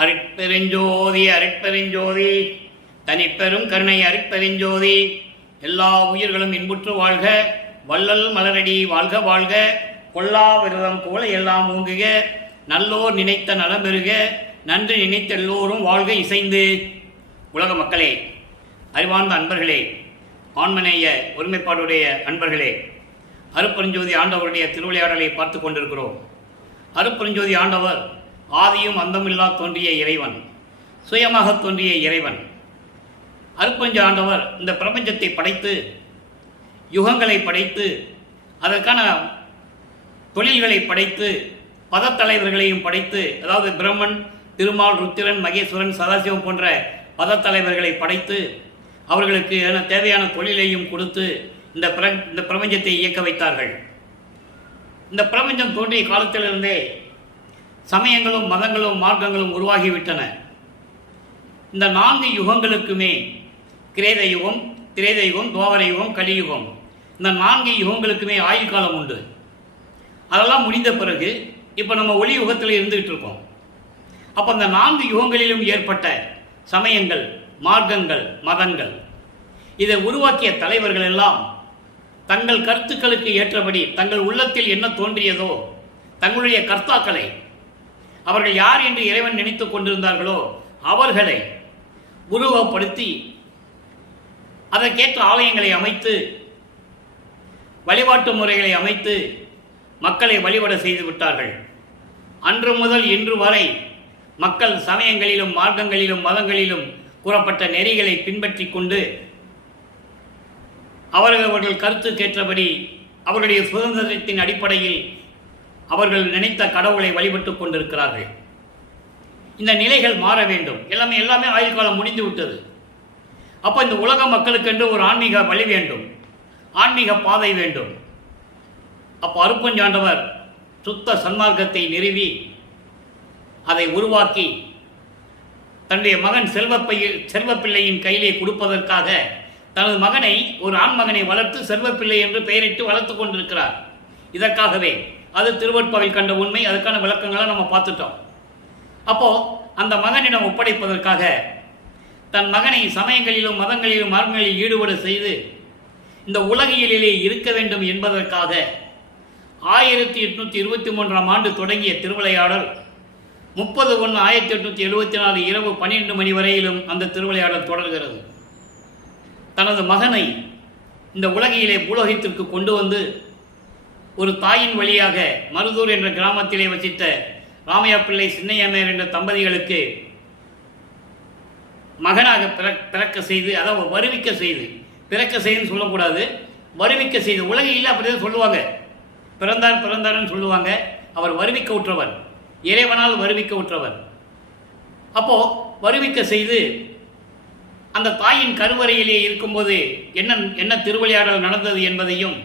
அருட்பெருஞ்சோதி அருட்பெருஞ்சோதி தனிப்பெரும் கருணை அருட்பெருஞ்சோதி. எல்லா உயிர்களும் இன்புற்று வாழ்க, வள்ளல் மலரடி வாழ்க வாழ்க, கொல்லா விரதம் போல எல்லாம் ஓங்குக, நல்லோர் நினைத்த நலம் பெறுக, நன்றி நினைத்த எல்லோரும் வாழ்க இசைந்து. உலக மக்களே, அறிவார்ந்த அன்பர்களே, ஆன்மநேய ஒருமைப்பாடுடைய அன்பர்களே, அருட்பெருஞ்சோதி ஆண்டவருடைய திருவிளையாடலை பார்த்து கொண்டிருக்கிறோம். அருட்பெருஞ்சோதி ஆண்டவர் ஆதியும் அந்தமில்லா தோன்றிய இறைவன், சுயமாக தோன்றிய இறைவன். அருட்பெருஞ்ச ஆண்டவர் இந்த பிரபஞ்சத்தை படைத்து, யுகங்களை படைத்து, அதற்கான தொழில்களை படைத்து, பதத்தலைவர்களையும் படைத்து, அதாவது பிரம்மன், திருமால், ருத்திரன், மகேஸ்வரன், சதாசிவம் போன்ற பதத்தலைவர்களை படைத்து அவர்களுக்கு தேவையான தொழிலையும் கொடுத்து இந்த பிரபஞ்சத்தை இயக்க வைத்தார்கள். இந்த பிரபஞ்சம் தோன்றிய காலத்திலிருந்தே சமயங்களும் மதங்களும் மார்க்கங்களும் உருவாகிவிட்டன. இந்த 4 யுகங்களுக்குமே கிரேத யுகம், திரேத யுகம், துவாபர யுகம், கலியுகம், இந்த 4 யுகங்களுக்குமே ஆயுள் காலம் உண்டு. அதெல்லாம் முடிந்த பிறகு இப்போ நம்ம ஒளி யுகத்தில் இருந்துகிட்டு இருக்கோம். அப்போ இந்த 4 யுகங்களிலும் ஏற்பட்ட சமயங்கள், மார்க்கங்கள், மதங்கள், இதை உருவாக்கிய தலைவர்கள் எல்லாம் தங்கள் கருத்துக்களுக்கு ஏற்றபடி தங்கள் உள்ளத்தில் என்ன தோன்றியதோ தங்களுடைய கர்த்தாக்களை, அவர்கள் யார் என்று இறைவன் நினைத்து கொண்டிருந்தார்களோ அவர்களை உருவப்படுத்தி அதற்கேற்ற ஆலயங்களை அமைத்து, வழிபாட்டு முறைகளை அமைத்து மக்களை வழிபட செய்து விட்டார்கள். அன்று முதல் இன்று வரை மக்கள் சமயங்களிலும் மார்க்கங்களிலும் மதங்களிலும் கூறப்பட்ட நெறிகளை பின்பற்றி கொண்டு அவர்கள் கருத்துக்கேற்றபடி அவருடைய சுதந்திரத்தின் அடிப்படையில் அவர்கள் நினைத்த கடவுளை வழிபட்டு கொண்டிருக்கிறார்கள். இந்த நிலைகள் மாற வேண்டும். எல்லாமே ஆயுள் காலம் முடிந்து விட்டது. அப்போ இந்த உலக மக்களுக்கென்று ஒரு ஆன்மீக வழி வேண்டும், ஆன்மீக பாதை வேண்டும். அப்போ அருட்பெருஞ்சாண்டவர் சுத்த சன்மார்க்கத்தை நிறுவி அதை உருவாக்கி தன்னுடைய மகன் செல்வப்பிள்ளையின் கையிலே கொடுப்பதற்காக தனது மகனை, ஒரு ஆண்மகனை வளர்த்து செல்வப்பிள்ளை என்று பெயரிட்டு வளர்த்து கொண்டிருக்கிறார். இதற்காகவே அது திருவட்பாவில் கண்ட உண்மை. அதுக்கான விளக்கங்களை நம்ம பார்த்துட்டோம். அப்போ அந்த மகனிடம் ஒப்படைப்பதற்காக தன் மகனை சமயங்களிலும் மதங்களிலும் மார்க்கங்களில் ஈடுபட செய்து இந்த உலகியலிலே இருக்க வேண்டும் என்பதற்காக 1823ஆம் ஆண்டு தொடங்கிய திருவிளையாடல் 30/1/1874 இரவு 12 மணி வரையிலும் அந்த திருவிளையாடல் தொடர்கிறது. தனது மகனை இந்த உலகிலே பூலோகத்திற்கு கொண்டு வந்து ஒரு தாயின் வழியாக மருதூர் என்ற கிராமத்திலே வசித்த ராமையா பிள்ளை, சின்னையம்மையார் என்ற தம்பதிகளுக்கு மகனாக பிறக்க செய்து, அதாவது வருவிக்க செய்து, பிறக்க செய்துன்னு சொல்லக்கூடாது, வருவிக்க செய்து. உலகில் அப்படிதான் சொல்லுவாங்க, பிறந்தார்னு சொல்லுவாங்க. அவர் வருவிக்க உற்றவர், இறைவனால் வருவிக்க உற்றவர். அப்போ வருவிக்க செய்து அந்த தாயின் கருவறையிலே இருக்கும்போது என்ன திருவிளையாடல் நடந்தது என்பதையும்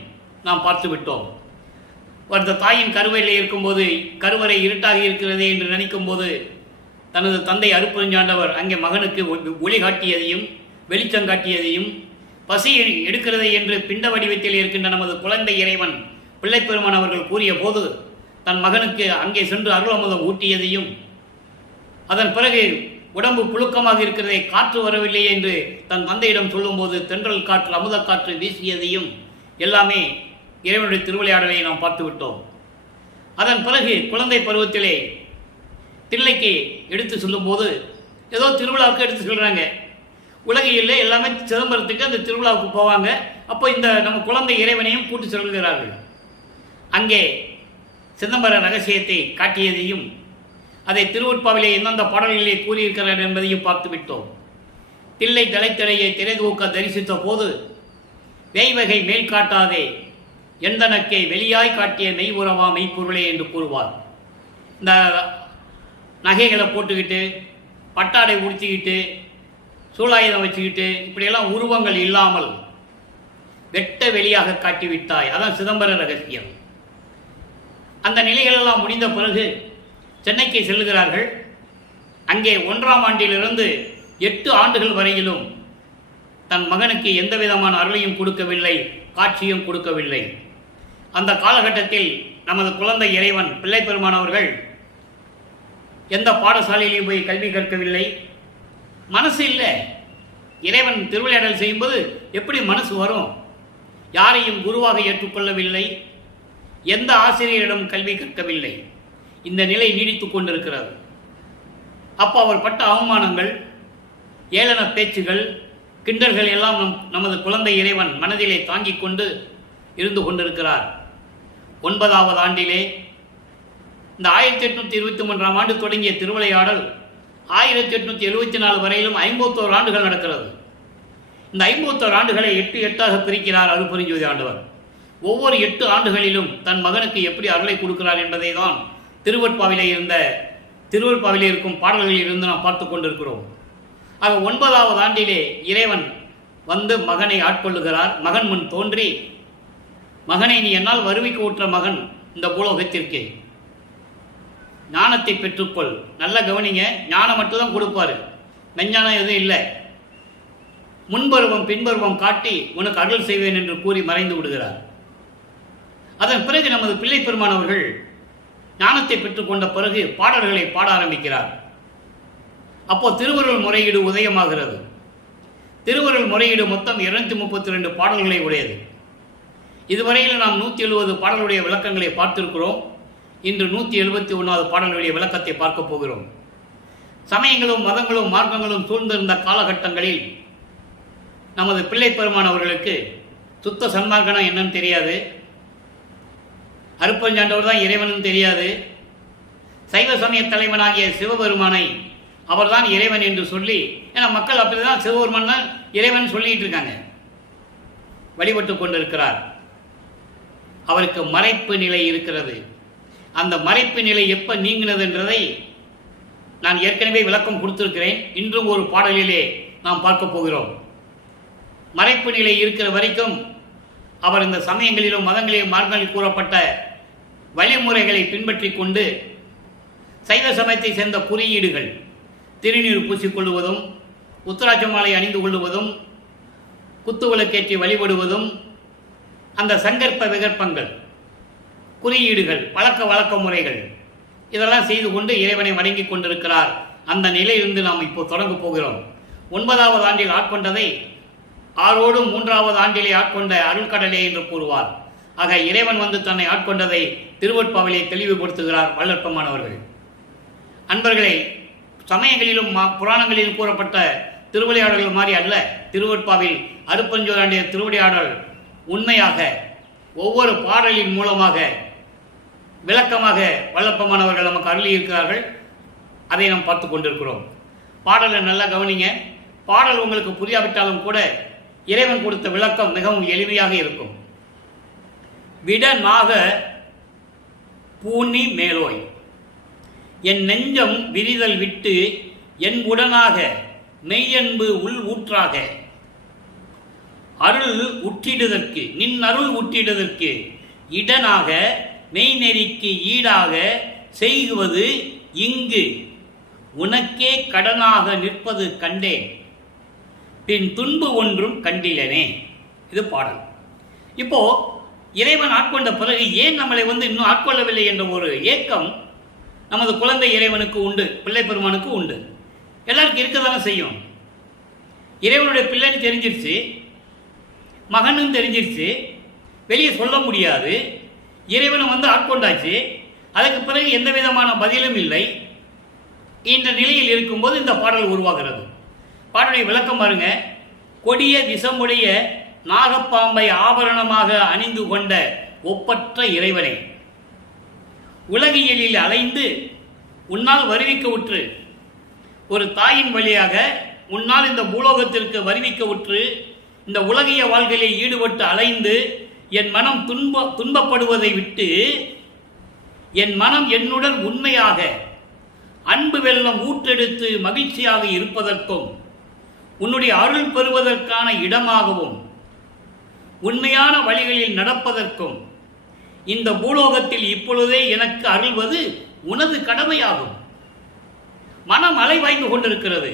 நாம் பார்த்து விட்டோம். அந்த தாயின் கருவறையிலே இருக்கும்போது கருவறை இருட்டாக இருக்கிறதே என்று நினைக்கும் போது தனது தந்தை அருட்பெருஞ்சாண்டவர் அங்கே மகனுக்கு ஒளி காட்டியதையும் வெளிச்சம் காட்டியதையும், பசி எடுக்கிறதை என்று பிண்ட வடிவத்தில் இருக்கின்ற நமது குழந்தை இறைவன் பிள்ளைப்பெருமான் அவர்கள் கூறிய போது தன் மகனுக்கு அங்கே சென்று அருளமுதம் ஊட்டியதையும், அதன் பிறகு உடம்பு புழுக்கமாக இருக்கிறதை, காற்று வரவில்லை என்று தன் தந்தையிடம் சொல்லும்போது தென்றல் காற்று, அமுத காற்று வீசியதையும் எல்லாமே இறைவனுடைய திருவிளையாடலை நாம் பார்த்து விட்டோம். அதன் பிறகு குழந்தை பருவத்திலே தில்லைக்கு எடுத்து சொல்லும்போது ஏதோ திருவிழாவுக்கு எடுத்து சொல்கிறாங்க. உலகிலே எல்லாமே சிதம்பரத்துக்கு அந்த திருவிழாவுக்கு போவாங்க. அப்போ இந்த நம்ம குழந்தை இறைவனையும் கூட்டி சொல்கிறார்கள். அங்கே சிதம்பர ரகசியத்தை காட்டியதையும், அதை திருவட்பாவிலே எந்தெந்த பாடல்களிலே கூறியிருக்கிறார் என்பதையும் பார்த்து விட்டோம். தில்லை தலைத்தலையை திரைதூக்க தரிசித்த போது வேய்வகை மேல் காட்டாதே, எந்தனக்கை வெளியாய் காட்டிய மெய் உறவா மெய்ப்பொருளே என்று கூறுவார். இந்த நகைகளை போட்டுக்கிட்டு, பட்டாடை உடுத்திக்கிட்டு, சூலாயுதம் வச்சுக்கிட்டு, இப்படியெல்லாம் உருவங்கள் இல்லாமல் வெட்ட வெளியாக காட்டிவிட்டாய், அதான் சிதம்பர ரகசியம். அந்த நிலைகளெல்லாம் முடிந்த பிறகு சென்னைக்கு செல்லுகிறார்கள். அங்கே 1ஆம் ஆண்டிலிருந்து 8 ஆண்டுகள் வரையிலும் தன் மகனுக்கு எந்த விதமான அருளையும் கொடுக்கவில்லை, காட்சியும் கொடுக்கவில்லை. அந்த காலகட்டத்தில் நமது குழந்தை இறைவன் பிள்ளைப்பெருமான் அவர்கள் எந்த பாடசாலையிலையும் போய் கல்வி கற்கவில்லை. மனசு இல்லை. இறைவன் திருவிளையாடல் செய்யும்போது எப்படி மனசு வரும்? யாரையும் குருவாக ஏற்றுக்கொள்ளவில்லை. எந்த ஆசிரியரிடம் கல்வி கற்கவில்லை. இந்த நிலை நீடித்துக் கொண்டிருக்கிறது. அப்போ அவர் பட்ட அவமானங்கள், ஏளன பேச்சுகள், கிண்டல்கள் எல்லாம் நமது குழந்தை இறைவன் மனதிலே தாங்கிக் கொண்டு இருந்து கொண்டிருக்கிறார். 9வது ஆண்டிலே இந்த 1823ஆம் ஆண்டு தொடங்கிய திருவிளையாடல் 1874 வரையிலும் 51 ஆண்டுகள் நடக்கிறது. இந்த 51 ஆண்டுகளை 8 8ஆக பிரிக்கிறார் அருட்பெருஞ்சோதி ஆண்டவர். ஒவ்வொரு 8 ஆண்டுகளிலும் தன் மகனுக்கு எப்படி அருளை கொடுக்கிறார் என்பதை தான் திருவெட்பாவிலே இருக்கும் பாடல்களில் இருந்து நாம் பார்த்து கொண்டிருக்கிறோம். ஆக 9வது ஆண்டிலே இறைவன் வந்து மகனை ஆட்கொள்ளுகிறார். மகன் முன் தோன்றி, மகனை நீ என்னால் வருவிக்க ஊற்ற மகன் இந்த பூலோகத்திற்கு, ஞானத்தை பெற்றுக்கொள். நல்ல கவனிங்க, ஞானம் மட்டும்தான் கொடுப்பாரு, மெஞ்ஞானம் எதுவும் இல்லை. முன்பருவம் பின்பருவம் காட்டி உனக்கு அருள் செய்வேன் என்று கூறி மறைந்து விடுகிறார். அதன் பிறகு நமது பிள்ளை பெருமானவர்கள் ஞானத்தை பெற்றுக்கொண்ட பிறகு பாடல்களை பாட ஆரம்பிக்கிறார். அப்போ திருவருள் முறையீடு உதயமாகிறது. திருவருள் முறையீடு மொத்தம் 232 பாடல்களை உடையது. இதுவரையில் நாம் 170 பாடலுடைய விளக்கங்களை பார்த்திருக்கிறோம். இன்று 171வது பாடலுடைய விளக்கத்தை பார்க்க போகிறோம். சமயங்களும் மதங்களும் மார்க்கங்களும் சூழ்ந்திருந்த காலகட்டங்களில் நமது பிள்ளை பெருமானவர்களுக்கு சுத்த சன்மார்க்கனம் என்னன்னு தெரியாது. அருட்பெருஞ்சாண்டவர் தான் இறைவனும் தெரியாது. சைவ சமய தலைவனாகிய சிவபெருமானை அவர்தான் இறைவன் என்று சொல்லி, ஏன்னா மக்கள் அப்படிதான் சிவபெருமான் தான் இறைவன் சொல்லிட்டு இருக்காங்க, வழிபட்டு கொண்டிருக்கிறார். அவருக்கு மறைப்பு நிலை இருக்கிறது. அந்த மறைப்பு நிலை எப்ப நீங்கினது என்றதை நான் ஏற்கனவே விளக்கம் கொடுத்திருக்கிறேன். இன்றும் ஒரு பாடலிலே நாம் பார்க்க போகிறோம். மறைப்பு நிலை இருக்கிற வரைக்கும் அவர் இந்த சமயங்களிலும் மதங்களிலும் மார்க்கங்களில் கூறப்பட்ட வழிமுறைகளை பின்பற்றி கொண்டு சைவ சமயத்தை சேர்ந்த குறியீடுகள், திருநீர் பூசிக்கொள்வதும், உத்தராட்ச மாலை அணிந்து கொள்வதும், குத்துவிளக்கேற்றி வழிபடுவதும், அந்த சங்கற்ப விகற்பங்கள், குறியீடுகள், பழக்க வழக்க முறைகள், இதெல்லாம் செய்து கொண்டு இறைவனை வணங்கிக் கொண்டிருக்கிறார். அந்த நிலையிலிருந்து நாம் இப்போ தொடங்க போகிறோம். 9வது ஆண்டில் ஆட்கொண்டதை 6ோடு 3வது ஆண்டிலே ஆட்கொண்ட அருள்கடலே என்று கூறுவார். ஆக இறைவன் வந்து தன்னை ஆட்கொண்டதை திருவெட்பாவிலே தெளிவுபடுத்துகிறார் வள்ளற்பெருமானவர்கள். அன்பர்களே, சமயங்களிலும் புராணங்களிலும் கூறப்பட்ட திருவிளையாடல்கள் மாதிரி அல்ல. திருவெட்பாவில் அருட்பெருஞ்சோதி ஆண்டிய திருவிளையாடல் உண்மையாக ஒவ்வொரு பாடலின் மூலமாக விளக்கமாக வள்ளற்பெருமானவர்கள் நமக்கு அருளி இருக்கிறார்கள். அதை நாம் பார்த்து கொண்டிருக்கிறோம். பாடலை நல்லா கவனிங்க. பாடல் உங்களுக்கு புரியாவிட்டாலும் கூட இறைவன் கொடுத்த விளக்கம் மிகவும் எளிமையாக இருக்கும். விடனாக பூனி மேலோய் என் நெஞ்சம் விரிதல் விட்டு என் உடனாக மெய்யன்பு உள் ஊற்றாக அருள் உற்றிடுதற்கு நின் அருள் உற்றிடுதற்கு இடனாக மெய்நெறிக்கு ஈடாக செய்குவது இங்கு உனக்கே கடனாக நிற்பது கண்டேன் பின் துன்பு ஒன்றும் கண்டிலனே. இது பாடல். இப்போ இறைவன் ஆட்கொண்ட பிறகு ஏன் நம்மளை இன்னும் ஆட்கொள்ளவில்லை என்ற ஒரு ஏக்கம் நமது குழந்தை இறைவனுக்கு உண்டு, பிள்ளை பெருமானுக்கு உண்டு. எல்லாருக்கும் இருக்கதானே செய்யும். இறைவனுடைய பிள்ளைன்னு தெரிஞ்சிருச்சு, மகனும் தெரிஞ்சிருச்சு, வெளியே சொல்ல முடியாது. இறைவனை ஆட்கொண்டாச்சு, அதுக்கு பிறகு எந்த விதமான பதிலும் இல்லை. இந்த நிலையில் இருக்கும்போது இந்த பாடல் உருவாகிறது. பாடலுடைய விளக்கம் பாருங்க. கொடிய விஷமுடைய நாகப்பாம்பை ஆபரணமாக அணிந்து கொண்ட ஒப்பற்ற இறைவனை உலகியலில் அலைந்து உன்னால் வருவிக்க உற்று, ஒரு தாயின் வழியாக உன்னால் இந்த பூலோகத்திற்கு வருவிக்க உற்று இந்த உலகிய வாழ்க்கையில் ஈடுபட்டு அலைந்து என் மனம் துன்பப்படுவதை விட்டு என் மனம் என்னுடன் உண்மையாக அன்பு வெள்ளம் ஊற்றெடுத்து மகிழ்ச்சியாக இருப்பதற்கும் உன்னுடைய அருள் பெறுவதற்கான இடமாகவும் உண்மையான வழிகளில் நடப்பதற்கும் இந்த பூலோகத்தில் இப்பொழுதே எனக்கு அருள்வது உனது கடமையாகும். மனம் அலைவாய்ந்து கொண்டிருக்கிறது.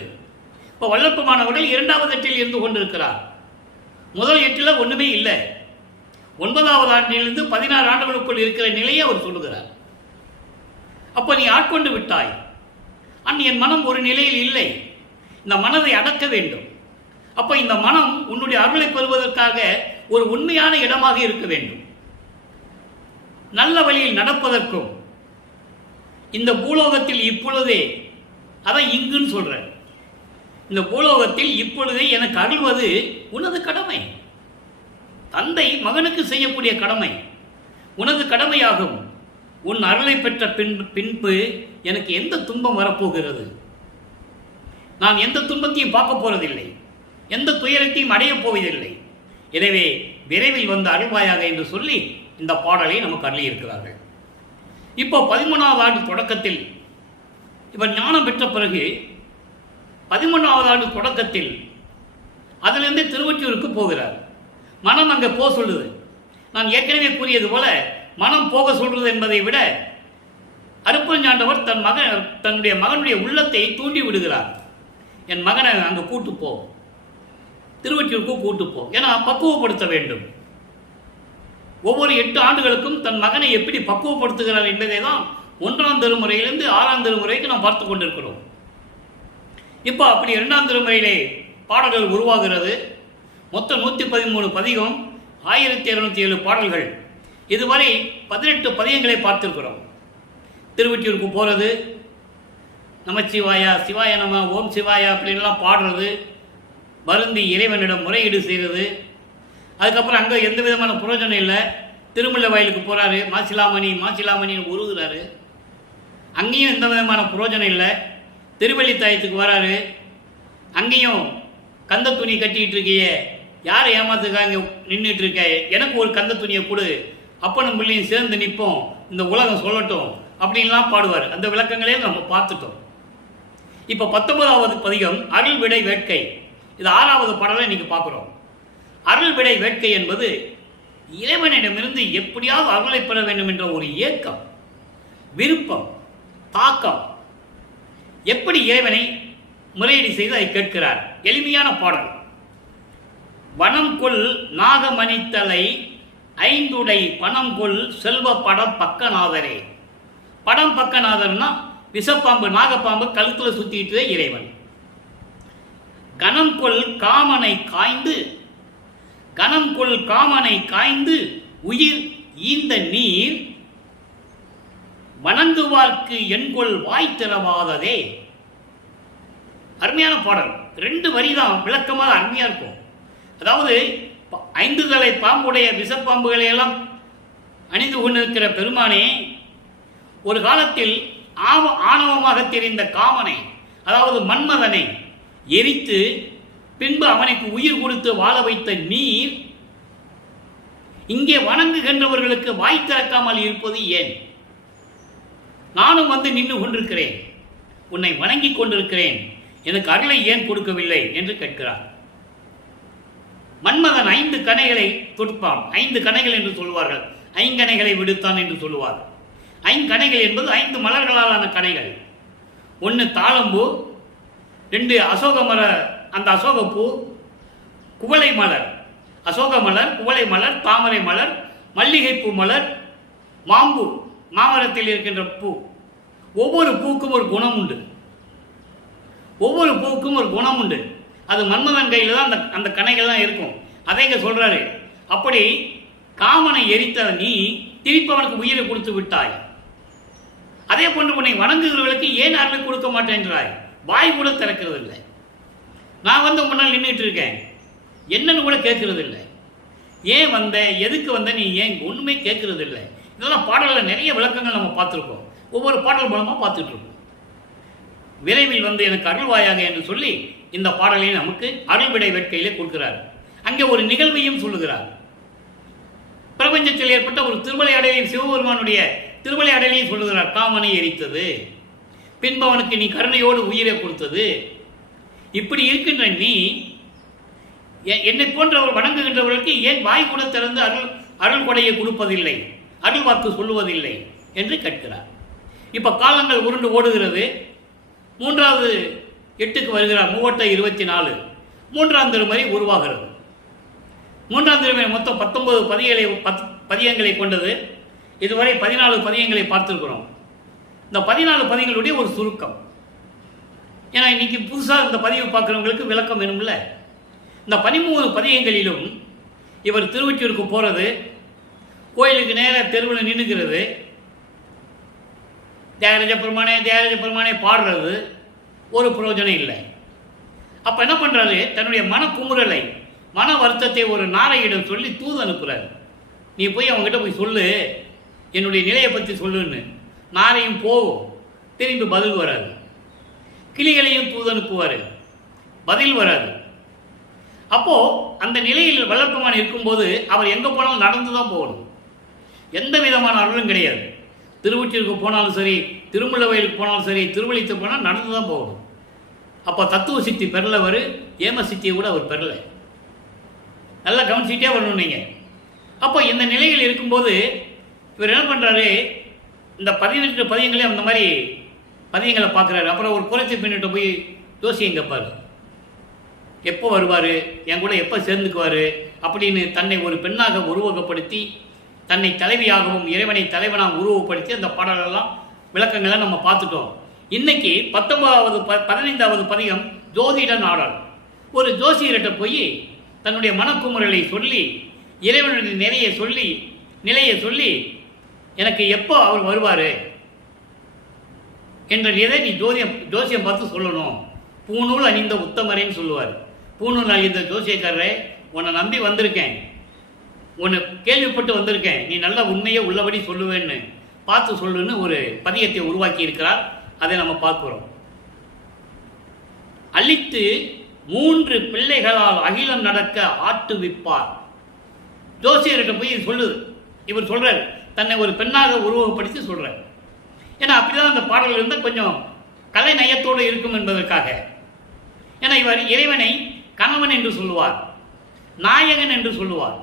இப்போ வள்ளற்பெருமானவர்கள் 2வது எட்டில் இருந்து கொண்டிருக்கிறார். முதல் எட்டில் ஒன்றுமே இல்லை. 9வது ஆண்டிலிருந்து 16 ஆண்டுகளுக்குள் இருக்கிற நிலையை அவர் சொல்லுகிறார். அப்போ நீ ஆட்கொண்டு விட்டாய், என் மனம் ஒரு நிலையில் இல்லை. இந்த மனதை அடக்க வேண்டும். அப்ப இந்த மனம் உன்னுடைய அருளை பெறுவதற்காக ஒரு உண்மையான இடமாக இருக்க வேண்டும். நல்ல வழியில் நடப்பதற்கும் இந்த பூலோகத்தில் இப்பொழுதே, அதான் இங்குன்னு சொல்ற, இந்த பூலோகத்தில் இப்பொழுதே எனக்கு அருள்வது உனது கடமை. தந்தை மகனுக்கு செய்யக்கூடிய கடமை உனது கடமையாகும். உன் அருளை பெற்ற பின்பு எனக்கு எந்த துன்பம் வரப்போகிறது? நான் எந்த துன்பத்தையும் பார்க்க போறதில்லை, எந்த துயரத்தையும் அடையப் போவதில்லை. எனவே விரைவில் வந்து அருள்வாயாக என்று சொல்லி இந்த பாடலை நமக்கு அருளியிருக்கிறார்கள். இப்போ 13வது ஆண்டு தொடக்கத்தில் இவர் ஞானம் பெற்ற பிறகு 13வது ஆண்டு தொடக்கத்தில் அதிலிருந்து திருவொற்றியூருக்கு போகிறார். மனம் அங்கே போக சொல்லுது. நான் ஏற்கனவே கூறியது போல மனம் போக சொல்றது என்பதை விட அருப்பஞ்சாண்டவர் தன்னுடைய மகனுடைய உள்ளத்தை தூண்டி விடுகிறார். என் மகனை அங்கே கூட்டு போ, திருவொற்றியூருக்கு கூட்டு போ, ஏன்னா பக்குவப்படுத்த வேண்டும். ஒவ்வொரு 8 ஆண்டுகளுக்கும் தன் மகனை எப்படி பக்குவப்படுத்துகிறார் என்பதை தான் 1ஆம் திருமுறையிலிருந்து 6ஆம் திருமுறைக்கு நாம் பார்த்து கொண்டிருக்கிறோம். இப்போ அப்படி 2ஆம் திருமுறையிலே பாடல்கள் உருவாகிறது. மொத்தம் 113 பதிகம், 1207 பாடல்கள். இதுவரை 18 பதிகங்களை பார்த்திருக்கிறோம். திருவொற்றியூருக்கு போகிறது, நமச்சிவாயா, சிவாய நம, ஓம் சிவாயா அப்படின்லாம் பாடுறது, வருந்தி இறைவனிடம் முறையீடு செய்கிறது. அதுக்கப்புறம் அங்கே எந்த விதமான புரோஜனம் இல்லை. திருமலை வயலுக்கு போகிறாரு, மாசிலாமணின்னு உருகுறாரு, அங்கேயும் எந்த விதமான புரோஜனம் இல்லை. திருவள்ளித்தாயத்துக்கு வராரு, அங்கேயும் கந்த துணி கட்டிகிட்டு இருக்கிய, யாரை ஏமாத்துக்காங்க நின்றுட்டு இருக்க, எனக்கு ஒரு கந்த துணியை கொடு, அப்பனும் பிள்ளையும் சேர்ந்து நிற்போம், இந்த உலகம் சொல்லட்டும் அப்படின்லாம் பாடுவார். அந்த விளக்கங்களையும் நம்ம பார்த்துட்டோம். இப்போ 19வது பதிகம் அருள் விடை வேட்கை. இது 6வது பாடலை இன்னைக்கு பார்க்குறோம். அருள் விடை வேட்கை என்பது இறைவனிடமிருந்து எப்படியாவது அருளை பெற வேண்டும் என்ற ஒரு ஏக்கம், விருப்பம், தாக்கம். எப்படி இறைவனை முறையீடு செய்து அதை கேட்கிறார். எளிமையான பாடல். வனம் கொள் நாகமணித்தலை ஐந்துடை பணம் கொள் செல்வ படம் பக்கநாதரே. படம் பக்கநாதர்னா விஷப்பாம்பு, நாகப்பாம்பு கழுத்துல சுத்திட்டு இறைவன். கணம் கொள் காமனை காய்ந்து, கணம் கொள் காமனை காய்ந்து உயிர் ஈந்த நீர் வணங்குவார்க்கு என்கொள் வாய் திறவாததே. அருமையான பாடல். 2 வரி தான் விளக்கமாக அருமையா இருக்கும். அதாவது 5 தலை பாம்புடைய விஷப்பாம்புகளை எல்லாம் அணிந்து கொண்டிருக்கிற பெருமானே, ஒரு காலத்தில் ஆணவமாக தெரிந்த காமனை, அதாவது மன்மதனை எரித்து பின்பு அவனுக்கு உயிர் கொடுத்து வாழ வைத்த நீர் இங்கே வணங்குகின்றவர்களுக்கு வாய் திறக்காமல் இருப்பது ஏன்? நானும் வந்து நின்று கொண்டிருக்கிறேன், உன்னை வணங்கி கொண்டிருக்கிறேன், எனக்கு அருளை ஏன் கொடுக்கவில்லை என்று கேட்கிறார். மன்மதன் 5 கணைகளை தொடுப்பான். 5 கணைகள் என்று சொல்வார்கள், 5 கணைகளை விடுத்தான் என்று சொல்லுவார். 5 கணைகள் என்பது 5 மலர்களாலான கணைகள். 1 தாளம்பூ, 2 அசோக மர, அந்த அசோகப்பூ, குவளை மலர், அசோக மலர், குவளை மலர், தாமரை மலர், மல்லிகைப்பூ மலர், மாம்பூ, மாமரத்தில் இருக்கின்ற பூ. ஒவ்வொரு பூக்கும் ஒரு குணம் உண்டு. ஒவ்வொரு பூக்கும் ஒரு குணம் உண்டு. அது மன்மதன் கையில் தான் அந்த கணைகள்லாம் இருக்கும். அதை இங்கே சொல்றாரு. அப்படி காமனை எரித்த நீ திருப்பி அவனுக்கு உயிரை கொடுத்து விட்டாய். அதே போன்று உன்னை வணங்குகிறவர்களுக்கு ஏன் அருளை கொடுக்க மாட்டேன்றாய்? வாய் கூட திறக்கிறது இல்லை. நான் வந்து முன்னால் நின்றுட்டு இருக்கேன், என்னன்னு கூட கேட்கறது இல்லை. ஏன் வந்த, எதுக்கு வந்த, நீ ஏன் ஒன்றுமே கேட்கறது இல்லை. இதெல்லாம் பாடலில் நிறைய விளக்கங்கள் நம்ம பார்த்துருக்கோம். ஒவ்வொரு பாடல் மூலமாக பார்த்துட்டு இருக்கோம். விரைவில் வந்து எனக்கு அருள்வாயாக என்று சொல்லி இந்த பாடலை நமக்கு அருள்விடை வேட்கையிலே கொடுக்கிறார். அங்கே ஒரு நிகழ்வையும் சொல்லுகிறார். பிரபஞ்சத்தில் ஏற்பட்ட ஒரு திருவிளையாடலையும், சிவபெருமானுடைய திருவிளையாடலையும் சொல்லுகிறார். காமனை எரித்தது, பின்பு அவனுக்கு நீ கருணையோடு உயிரை கொடுத்தது. இப்படி இருக்கின்ற நீ என்னை போன்றவர் வணங்குகின்றவர்களுக்கு ஏன் வாய் கூட திறந்து அருள் கொடையை கொடுப்பதில்லை, அருள் வாக்கு சொல்லுவதில்லை என்று கேட்கிறார். இப்ப காலங்கள் உருண்டு ஓடுகிறது. 3வது 8க்கு வருகிறார். 3/24 3ஆம் திருமுறை உருவாகிறது. 3ஆம் திருமுறை மொத்தம் 19 பதியங்களை கொண்டது. இதுவரை 14 பதியங்களை பார்த்திருக்கிறோம். இந்த 14 பதியங்களுடைய ஒரு சுருக்கம். ஏன்னா இன்னைக்கு புதுசாக இந்த பதிவு பார்க்குறவங்களுக்கு விளக்கம் வேணும்ல. இந்த 13 பதிகங்களிலும் இவர் திருவொற்றியூருக்கு போகிறது, கோயிலுக்கு நேராக தெருவில் நின்றுக்கிறது, தியாகராஜ பெருமானே பாடுறது, ஒரு பிரயோஜனம் இல்லை. அப்போ என்ன பண்ணுறாரு, தன்னுடைய மனக்குமுறலை, மன வருத்தத்தை ஒரு நாரையிடம் சொல்லி தூது அனுப்புகிறார். நீ போய் அவங்ககிட்ட போய் சொல்லு, என்னுடைய நிலையை பற்றி சொல்லுன்னு. நாரையும் போகும், திரும்பி பதில் வராது. கிளிகளையும் தூது அனுப்புவார், பதில் வராது. அப்போது அந்த நிலையில் வல்லபெருமான் இருக்கும்போது அவர் எங்கே போனாலும் நடந்து தான் போகணும். எந்த விதமான அருளும் கிடையாது. திருவொற்றியூருக்கு போனாலும் சரி, திருமுல்லை வயலுக்கு போனாலும் சரி, திருவள்ளித்து போனால் நடந்து தான் போகணும். அப்போ தத்துவ சித்தி பெறலவர், ஏம சித்தியை கூட அவர் பெறலை. நல்லா கவனிச்சிட்டே வரணும் நீங்கள். அப்போ இந்த நிலையில் இருக்கும்போது இவர் என்ன பண்ணுறாரு, இந்த 18 பதியங்களே அந்த மாதிரி பதியங்களை பார்க்குறாரு. அப்புறம் ஒரு குறைச்சி பின்னிட்டு போய் ஜோசியம் கேட்பார், எப்போ வருவார், என் கூட எப்போ சேர்ந்துக்குவார் அப்படின்னு தன்னை ஒரு பெண்ணாக உருவகப்படுத்தி, தன்னை தலைவியாகவும் இறைவனை தலைவனாக உருவப்படுத்தி அந்த பாடலெல்லாம் விளக்கங்களை நம்ம பார்த்துட்டோம். இன்னைக்கு 15வது பதிகம் ஜோதிட நாடல். ஒரு ஜோசியர்கிட்ட போய் தன்னுடைய மனக்குமுறலை சொல்லி, இறைவனுடைய நிலையை சொல்லி எனக்கு எப்போ அவர் வருவார் என்ற நிலை நீ ஜோசியம் பார்த்து சொல்லணும். பூநூல் அணிந்த உத்தமரேன்னு சொல்லுவார். பூநூல் அணிந்த ஜோசியக்காரரே, உன்னை நம்பி வந்திருக்கேன், உன்னை கேள்விப்பட்டு வந்திருக்கேன், நீ நல்ல உண்மையை உள்ளபடி சொல்லுவேன்னு பார்த்து சொல்லுன்னு ஒரு பதியத்தை உருவாக்கி இருக்கிறார். அதை நம்ம பார்க்கிறோம். அழித்து 3 பிள்ளைகளால் அகிலம் நடக்க ஆட்டுவிப்பார். ஜோசியர்கிட்ட போய் சொல்லுது. இவர் சொல்றார், தன்னை ஒரு பெண்ணாக உருவகப்படுத்தி சொல்றார். ஏன்னா அப்படிதான் அந்த பாடல் இருந்தால் கொஞ்சம் கலை நயத்தோடு இருக்கும் என்பதற்காக. ஏன்னா இவர் இறைவனை கணவன் என்று சொல்லுவார், நாயகன் என்று சொல்லுவார்.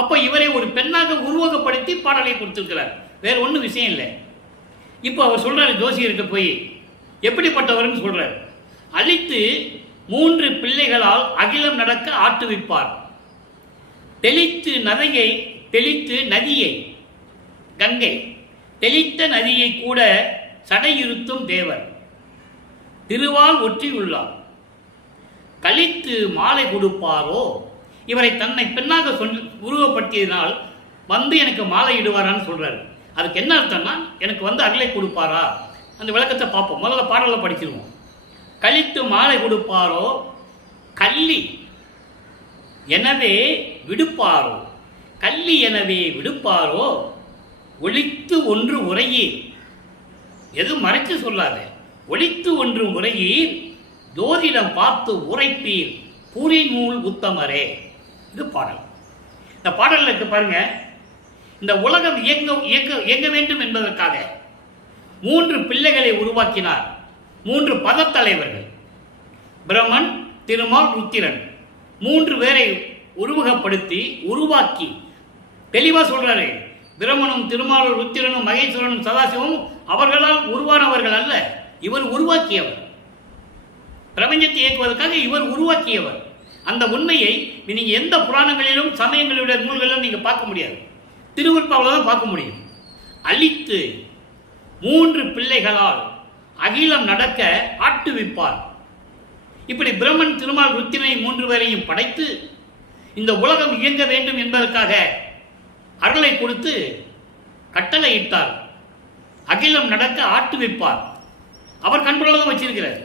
அப்போ இவரை ஒரு பெண்ணாக உருவகப்படுத்தி பாடலை கொடுத்திருக்கிறார். வேற ஒன்றும் விஷயம் இல்லை. இப்போ அவர் சொல்றாரு, ஜோசியர்கிட்ட போய் எப்படிப்பட்டவர்னு சொல்றார். அழித்து 3 பிள்ளைகளால் அகிலம் நடக்க ஆட்டுவிப்பார். தெளித்து நதியை கங்கை, தெளித்த நதியை கூட சடையிருத்தும் தேவர். திருவால் ஒற்றியுள்ளார். கழித்து மாலை கொடுப்பாரோ. இவரை தன்னை பெண்ணாக உருவப்படுத்தியதனால் வந்து எனக்கு மாலை இடுவாரான்னு சொல்றாரு. அதுக்கு என்ன அர்த்தம்னா, எனக்கு வந்து அருளை கொடுப்பாரா, அந்த விளக்கத்தை பார்ப்போம். முதல்ல பாடலை படிச்சிருவோம். கழித்து மாலை கொடுப்பாரோ, கள்ளி எனவே விடுப்பாரோ, கள்ளி எனவே விடுப்பாரோ, ஒளித்து ஒன்று உரையீர். எதுவும் மறைச்சு சொல்லாத, ஒளித்து ஒன்று உரையீர், ஜோதிடம் பார்த்து உரைப்பீர், பூரி நூல் உத்தமரே. இது பாடல். இந்த பாடலில் இருக்கு பாருங்க, இந்த உலகம் இயங்க வேண்டும் என்பதற்காக 3 பிள்ளைகளை உருவாக்கினார். 3 பதத்தலைவர்கள், பிரம்மன், திருமால், ருத்திரன். 3 பேரை உருவாக்கி தெளிவா சொல்றாரு. பிரம்மனும் திருமாலும் ருத்திரனும் மகேஸ்வரனும் சதாசிவமும் அவர்களால் உருவானவர்கள் அல்ல, இவர் உருவாக்கியவர். பிரபஞ்சத்தை இயக்குவதற்காக இவர் உருவாக்கியவர். அந்த உண்மையை நீங்க எந்த புராணங்களிலும் சமயங்களுடைய நூல்களிலும் நீங்க பார்க்க முடியாது. திருவருட்பாவில் தான் பார்க்க முடியும். அழித்து 3 பிள்ளைகளால் அகிலம் நடக்க ஆட்டுவிப்பார். இப்படி பிரம்மன், திருமால், ருத்திரனை 3 பேரையும் படைத்து இந்த உலகம் இயங்க வேண்டும் என்பதற்காக அருளை கொடுத்து கட்டளை இட்டார். அகிலம் நடக்க ஆட்டுவிப்பார். அவர் கண்ட்ரோல தான் வச்சிருக்கிறார்.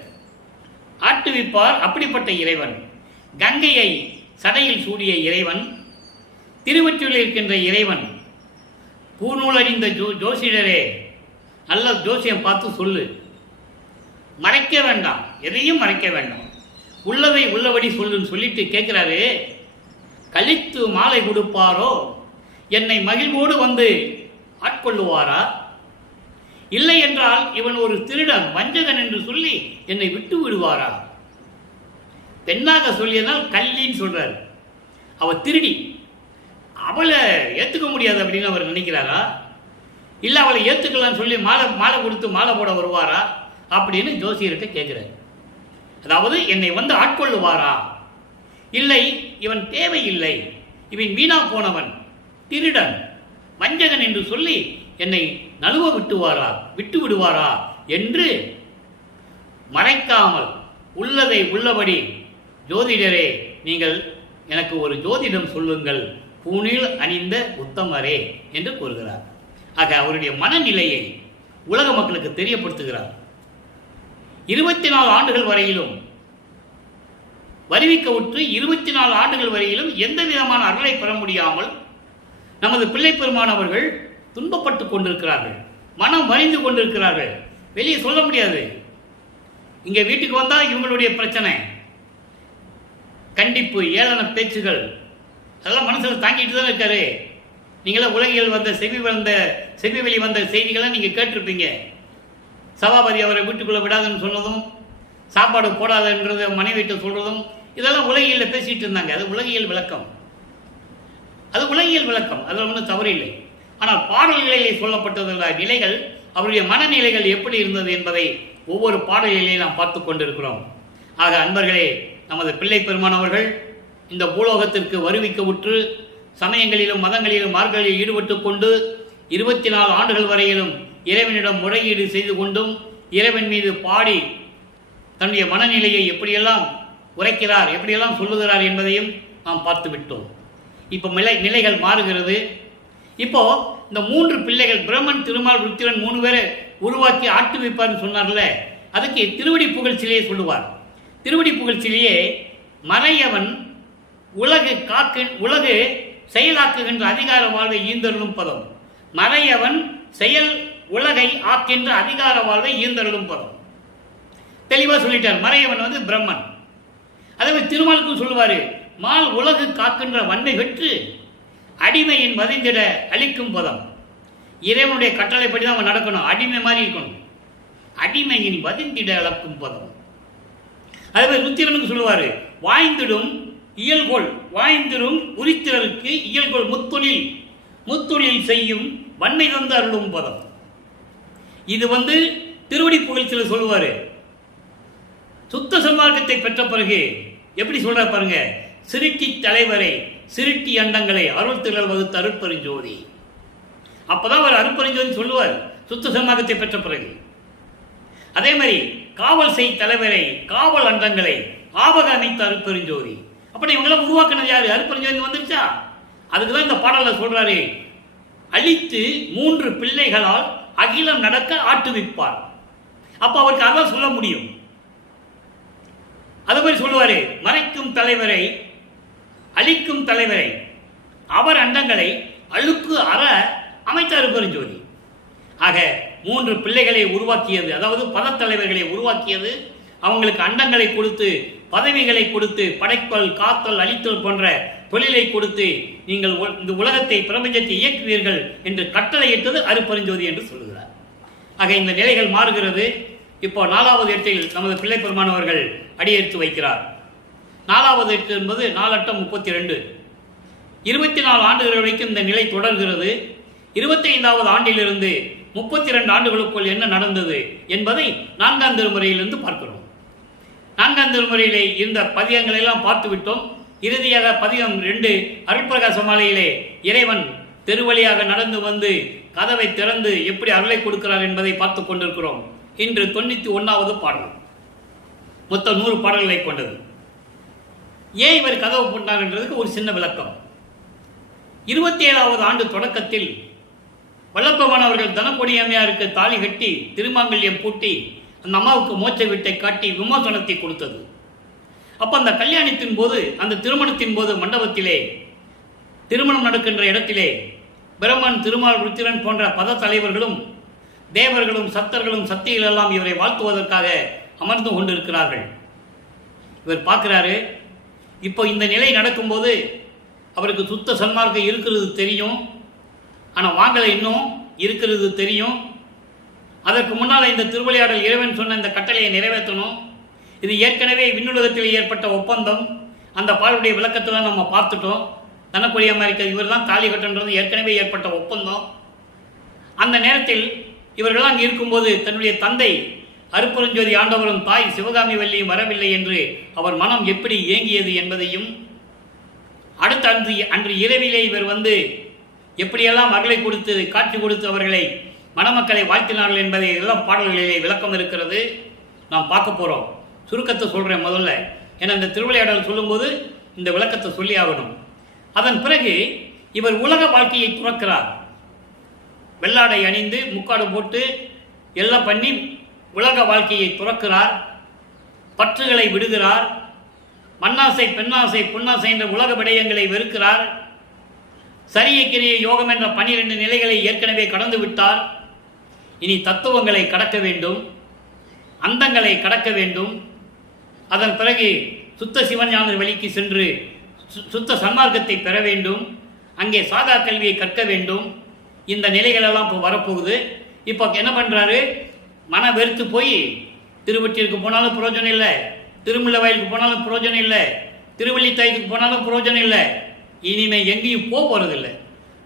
ஆட்டுவிப்பார். அப்படிப்பட்ட இறைவன், கங்கையை சடையில் சூடிய இறைவன், திருவொற்றியூரில் இருக்கின்ற இறைவன், பூநூல் அறிந்த ஜோசிடரே, நல்ல ஜோசியம் பார்த்து சொல்லு, மறைக்க வேண்டாம், எதையும் மறைக்க வேண்டாம், உள்ளதை உள்ளபடி சொல்லுன்னு சொல்லிட்டு கேட்கிறாரு. கழித்து மாலை கொடுப்பாரோ, என்னை மகிழ்வோடு வந்து ஆட்கொள்ளுவாரா? இல்லை என்றால் இவன் ஒரு திருடன், வஞ்சகன் என்று சொல்லி என்னை விட்டு விடுவாரா? பெண்ணாக சொல்லியதால் கல்லின்னு சொல்றாரு. அவ திருடி, அவளை ஏற்றுக்க முடியாது அப்படின்னு அவர் நினைக்கிறாரா? இல்லை அவளை ஏற்றுக்கலான்னு சொல்லி மாலை கொடுத்து மாலை போட வருவாரா அப்படின்னு ஜோசியர்கிட்ட கேட்கிறார். அதாவது என்னை வந்து ஆட்கொள்ளுவாரா? இல்லை, இவன் தேவையில்லை, இவன் வீணா போனவன், திருடன், வஞ்சகன் என்று சொல்லி என்னை நழுவ விட்டு விடுவாரா என்று மறைக்காமல் உள்ளதை உள்ளபடி, ஜோதிடரே நீங்கள் எனக்கு ஒரு ஜோதிடம் சொல்லுங்கள், பூணில் அணிந்த உத்தமரே என்று கூறுகிறார். ஆக அவருடைய மனநிலையை உலக மக்களுக்கு தெரியப்படுத்துகிறார். 24 ஆண்டுகள் வரையிலும் வருவிக்க உற்று 24 ஆண்டுகள் வரையிலும் எந்த விதமான அருளை பெற முடியாமல் நமது பிள்ளை பெருமானவர்கள் துன்பப்பட்டு கொண்டிருக்கிறார்கள், மனம் வலிந்து கொண்டிருக்கிறார்கள். வெளியே சொல்ல முடியாது. இங்க வீட்டுக்கு வந்தா இவங்களுடைய பிரச்சனை, கண்டிப்பு, ஏளன பேச்சுகள், அதெல்லாம் மனசுல தாங்கிட்டு தான் இருக்காரு. நீங்களே உலகில் வந்த செவி வெளி வந்த செய்திகளை நீங்க கேட்டிருப்பீங்க. சபாபதி அவரை வீட்டுக்குள்ள விடாதுன்னு சொன்னதும், சாப்பாடு போடாதுன்றது மனைவிட்டு சொல்றதும், இதெல்லாம் உலகியல்ல பேசிட்டு இருந்தாங்க. அது உலகியல் விளக்கம், அதில் ஒன்றும் தவறு இல்லை. ஆனால் பாடல்களிலே சொல்லப்பட்டதுள்ள நிலைகள், அவருடைய மனநிலைகள் எப்படி இருந்தது என்பதை ஒவ்வொரு பாடலிலே நாம் பார்த்து கொண்டிருக்கிறோம். ஆக அன்பர்களே, நமது பிள்ளை பெருமானவர்கள் இந்த பூலோகத்திற்கு வருவிக்க உற்று சமயங்களிலும் மதங்களிலும் மார்களில் ஈடுபட்டு கொண்டு 24 ஆண்டுகள் வரையிலும் இறைவனிடம் முறையீடு செய்து கொண்டும் இறைவன் மீது பாடி தன்னுடைய மனநிலையை எப்படியெல்லாம் உரைக்கிறார், எப்படியெல்லாம் சொல்லுகிறார் என்பதையும் நாம் பார்த்து விட்டோம். இப்போ நிலைகள் மாறுகிறது. இப்போ இந்த 3 பிள்ளைகள் பிரம்மன், திருமால், ருத்திரன் 3 பேரை உருவாக்கி ஆட்டு வைப்பார்னு சொன்னார்ல, அதுக்கு திருவடி புகழ்ச்சியிலேயே சொல்லுவார். திருவடி புகழ்ச்சியிலேயே மறையவன் உலகு செயலாக்குகின்ற அதிகார வாழ்வை ஈந்தருளும் பதம், மறையவன் செயல் உலகை ஆக்கின்ற அதிகார வாழ்வை ஈந்தருளும் பதம் தெளிவா சொல்லிட்டார். மறையவன் பிரம்மன். அதே திருமாலுக்கும் சொல்லுவாரு, மால் உலகு காக்கின்ற வன்மை பெற்று அடிமையின் மதிந்திட அளிக்கும் பதம். இறைவனுடைய கட்டளைப்படி தான் அவன் நடக்கணும், அடிமை மாதிரி இருக்கணும். அடிமையின் மதிந்திட அளக்கும் பதம். அதே மாதிரி ருத்திரனுக்கு சொல்லுவாரு, வாய்ந்திடும் இயல்கோள், வாய்ந்திடும் உரித்திரருக்கு இயல்கோள் முத்தொழில் செய்யும் வன்மை தந்து அருளும் பதம். இது திருவடி புகழ்ச்சியில் சொல்லுவாரு. சுத்த சன்மார்க்கத்தை பெற்ற பிறகு எப்படி சொல்ற பாருங்க, சிருட்டி தலைவரை சிருட்டி அண்டங்களை அருள் திரள் வகுத்து அருட்பெருஞ்சோதி. அப்பதான் அவர் அருட்பெருஞ்சோதி சொல்லுவார் சுத்த சன்மார்க்கத்தை பெற்ற பிறகு. அதே மாதிரி காவல் செய் தலைவரை காவல் அண்டங்களை ஆபக அமைத்த அருட்பெருஞ்சோதி. அப்படி இவங்களாம் உருவாக்கினது யாரு? அருட்பெருஞ்சோதி வந்துருச்சா? அதுக்குதான் இந்த பாடல சொல்றாரு, அழித்து 3 பிள்ளைகளால் அகிலம் நடக்க ஆட்டுவிப்பார். அப்ப அவருக்கு அதான் சொல்ல முடியும். அது மாதிரி சொல்லுவாரு, மறைக்கும் தலைவரை அழிக்கும் தலைவரை அவர் அண்டங்களை அழுக்கு அற அமைத்தார் பெருஞ்சோதி. ஆக 3 பிள்ளைகளை உருவாக்கியது, அதாவது பதத்தலைவர்களை உருவாக்கியது, அவங்களுக்கு அண்டங்களை கொடுத்து பதவிகளை கொடுத்து படைத்தல் காத்தல் அழித்தல் போன்ற தொழிலை கொடுத்து நீங்கள் இந்த உலகத்தை பிரபஞ்சத்தை இயக்குவீர்கள் என்று கட்டளையிட்டது அருட்பெருஞ்சோதி என்று சொல்லுகிறார். ஆக இந்த நிலைகள் மாறுகிறது. இப்போ 4வது எட்டில் நமது பிள்ளை பெருமானவர்கள் அடியெடுத்து வைக்கிறார். 4வது எட்டு என்பது 4×32 24 ஆண்டுகள் வரைக்கும் இந்த நிலை தொடர்கிறது. 25வது ஆண்டிலிருந்து 32 ஆண்டுகளுக்குள் என்ன நடந்தது என்பதை 4ஆம் திருமுறையிலிருந்து பார்க்கிறோம். 4ஆம் திருமுறையிலே இருந்த பதியங்களை எல்லாம் பார்த்து விட்டோம். இறுதியாக பதியம் 2 அருட்பிரகாச மாலையிலே இறைவன் தெருவழியாக நடந்து வந்து கதவை திறந்து எப்படி அருளை கொடுக்கிறார் என்பதை பார்த்து கொண்டிருக்கிறோம். இன்று 91வது பாடல், மொத்தம் 100 பாடல்களை கொண்டது. ஏன் இவர் கதவு போட்டார் என்றதுக்கு ஒரு சின்ன விளக்கம். 27வது ஆண்டு தொடக்கத்தில் வல்லப்பவன் அவர்கள் தனக்கொடி அம்மையாருக்கு தாலி கட்டி திருமாங்கல்யம் பூட்டி அந்த அம்மாவுக்கு மோட்ச வீட்டை காட்டி விமோசனத்தை கொடுத்தது. அப்ப அந்த கல்யாணத்தின் போது, அந்த திருமணத்தின் போது மண்டபத்திலே திருமணம் நடக்கின்ற இடத்திலே பிரம்மன், திருமால், ருத்திரன் போன்ற பத தலைவர்களும் தேவர்களும் சத்தர்களும் சக்திகள் எல்லாம் இவரை வாழ்த்துவதற்காக அமர்ந்து கொண்டிருக்கிறார்கள். இவர் பார்க்கிறாரு, இப்போ இந்த நிலை நடக்கும்போது அவருக்கு சுத்த சன்மார்க்கம் இருக்கிறது தெரியும், ஆனால் வாங்கலை இன்னும் இருக்கிறது தெரியும். அதற்கு முன்னால் இந்த திருவிளையாடல் இறைவன் சொன்ன இந்த கட்டளையை நிறைவேற்றணும். இது ஏற்கனவே விண்ணுலகத்தில் ஏற்பட்ட ஒப்பந்தம். அந்த பாலுடைய விளக்கத்தில் நம்ம பார்த்துட்டோம். தனக்குரிய மாதிரி இவர் தான் தாலி கட்டுன்றது ஏற்கனவே ஏற்பட்ட ஒப்பந்தம். அந்த நேரத்தில் இவர்கள்லாம் அங்கே இருக்கும்போது தன்னுடைய தந்தை அருட்பெருஞ்சோதி ஆண்டவரும் தாய் சிவகாமி வள்ளியும் வரவில்லை என்று அவர் மனம் எப்படி ஏங்கியது என்பதையும், அடுத்த அன்று இரவிலே இவர் எப்படியெல்லாம் அருளை கொடுத்து காட்சி கொடுத்து அவர்களை மணமக்களை வாழ்த்தினார்கள் என்பதை எல்லாம் பாடல்களிலே விளக்கம் இருக்கிறது. நாம் பார்க்க போகிறோம். சுருக்கத்தை சொல்கிறேன் முதல்ல, ஏன்னா இந்த திருவிளையாடல் சொல்லும்போது இந்த விளக்கத்தை சொல்லி ஆகணும். அதன் பிறகு இவர் உலக வாழ்க்கையை துறக்கிறார். வெள்ளாடை அணிந்து முக்காடு போட்டு எல்லாம் பண்ணி உலக வாழ்க்கையை துறக்கிறார். பற்றுகளை விடுகிறார். மண்ணாசை, பெண்ணாசை, பொன்னாசை என்ற உலக விடயங்களை வெறுக்கிறார். சரிய கிரிய யோகம் என்ற 12 நிலைகளை ஏற்கனவே கடந்து விட்டார். இனி தத்துவங்களை கடக்க வேண்டும், அந்தங்களை கடக்க வேண்டும். அதன் பிறகு சுத்த சிவஞான வழிக்கு சென்று சுத்த சன்மார்க்கத்தை பெற வேண்டும். அங்கே சாதா கல்வியை கற்க வேண்டும். இந்த நிலைகளெல்லாம் இப்போ வரப்போகுது. இப்போ என்ன பண்ணுறாரு? மன வெறுத்து போய் திருவொற்றிற்கு போனாலும் பிரயோஜனம் இல்லை, திருமுல்லை வயலுக்கு போனாலும் பிரயோஜனம் இல்லை, திருவள்ளித்தாயத்துக்கு போனாலும் பிரயோஜனம் இல்லை. இனிமே எங்கேயும் போகிறதில்லை.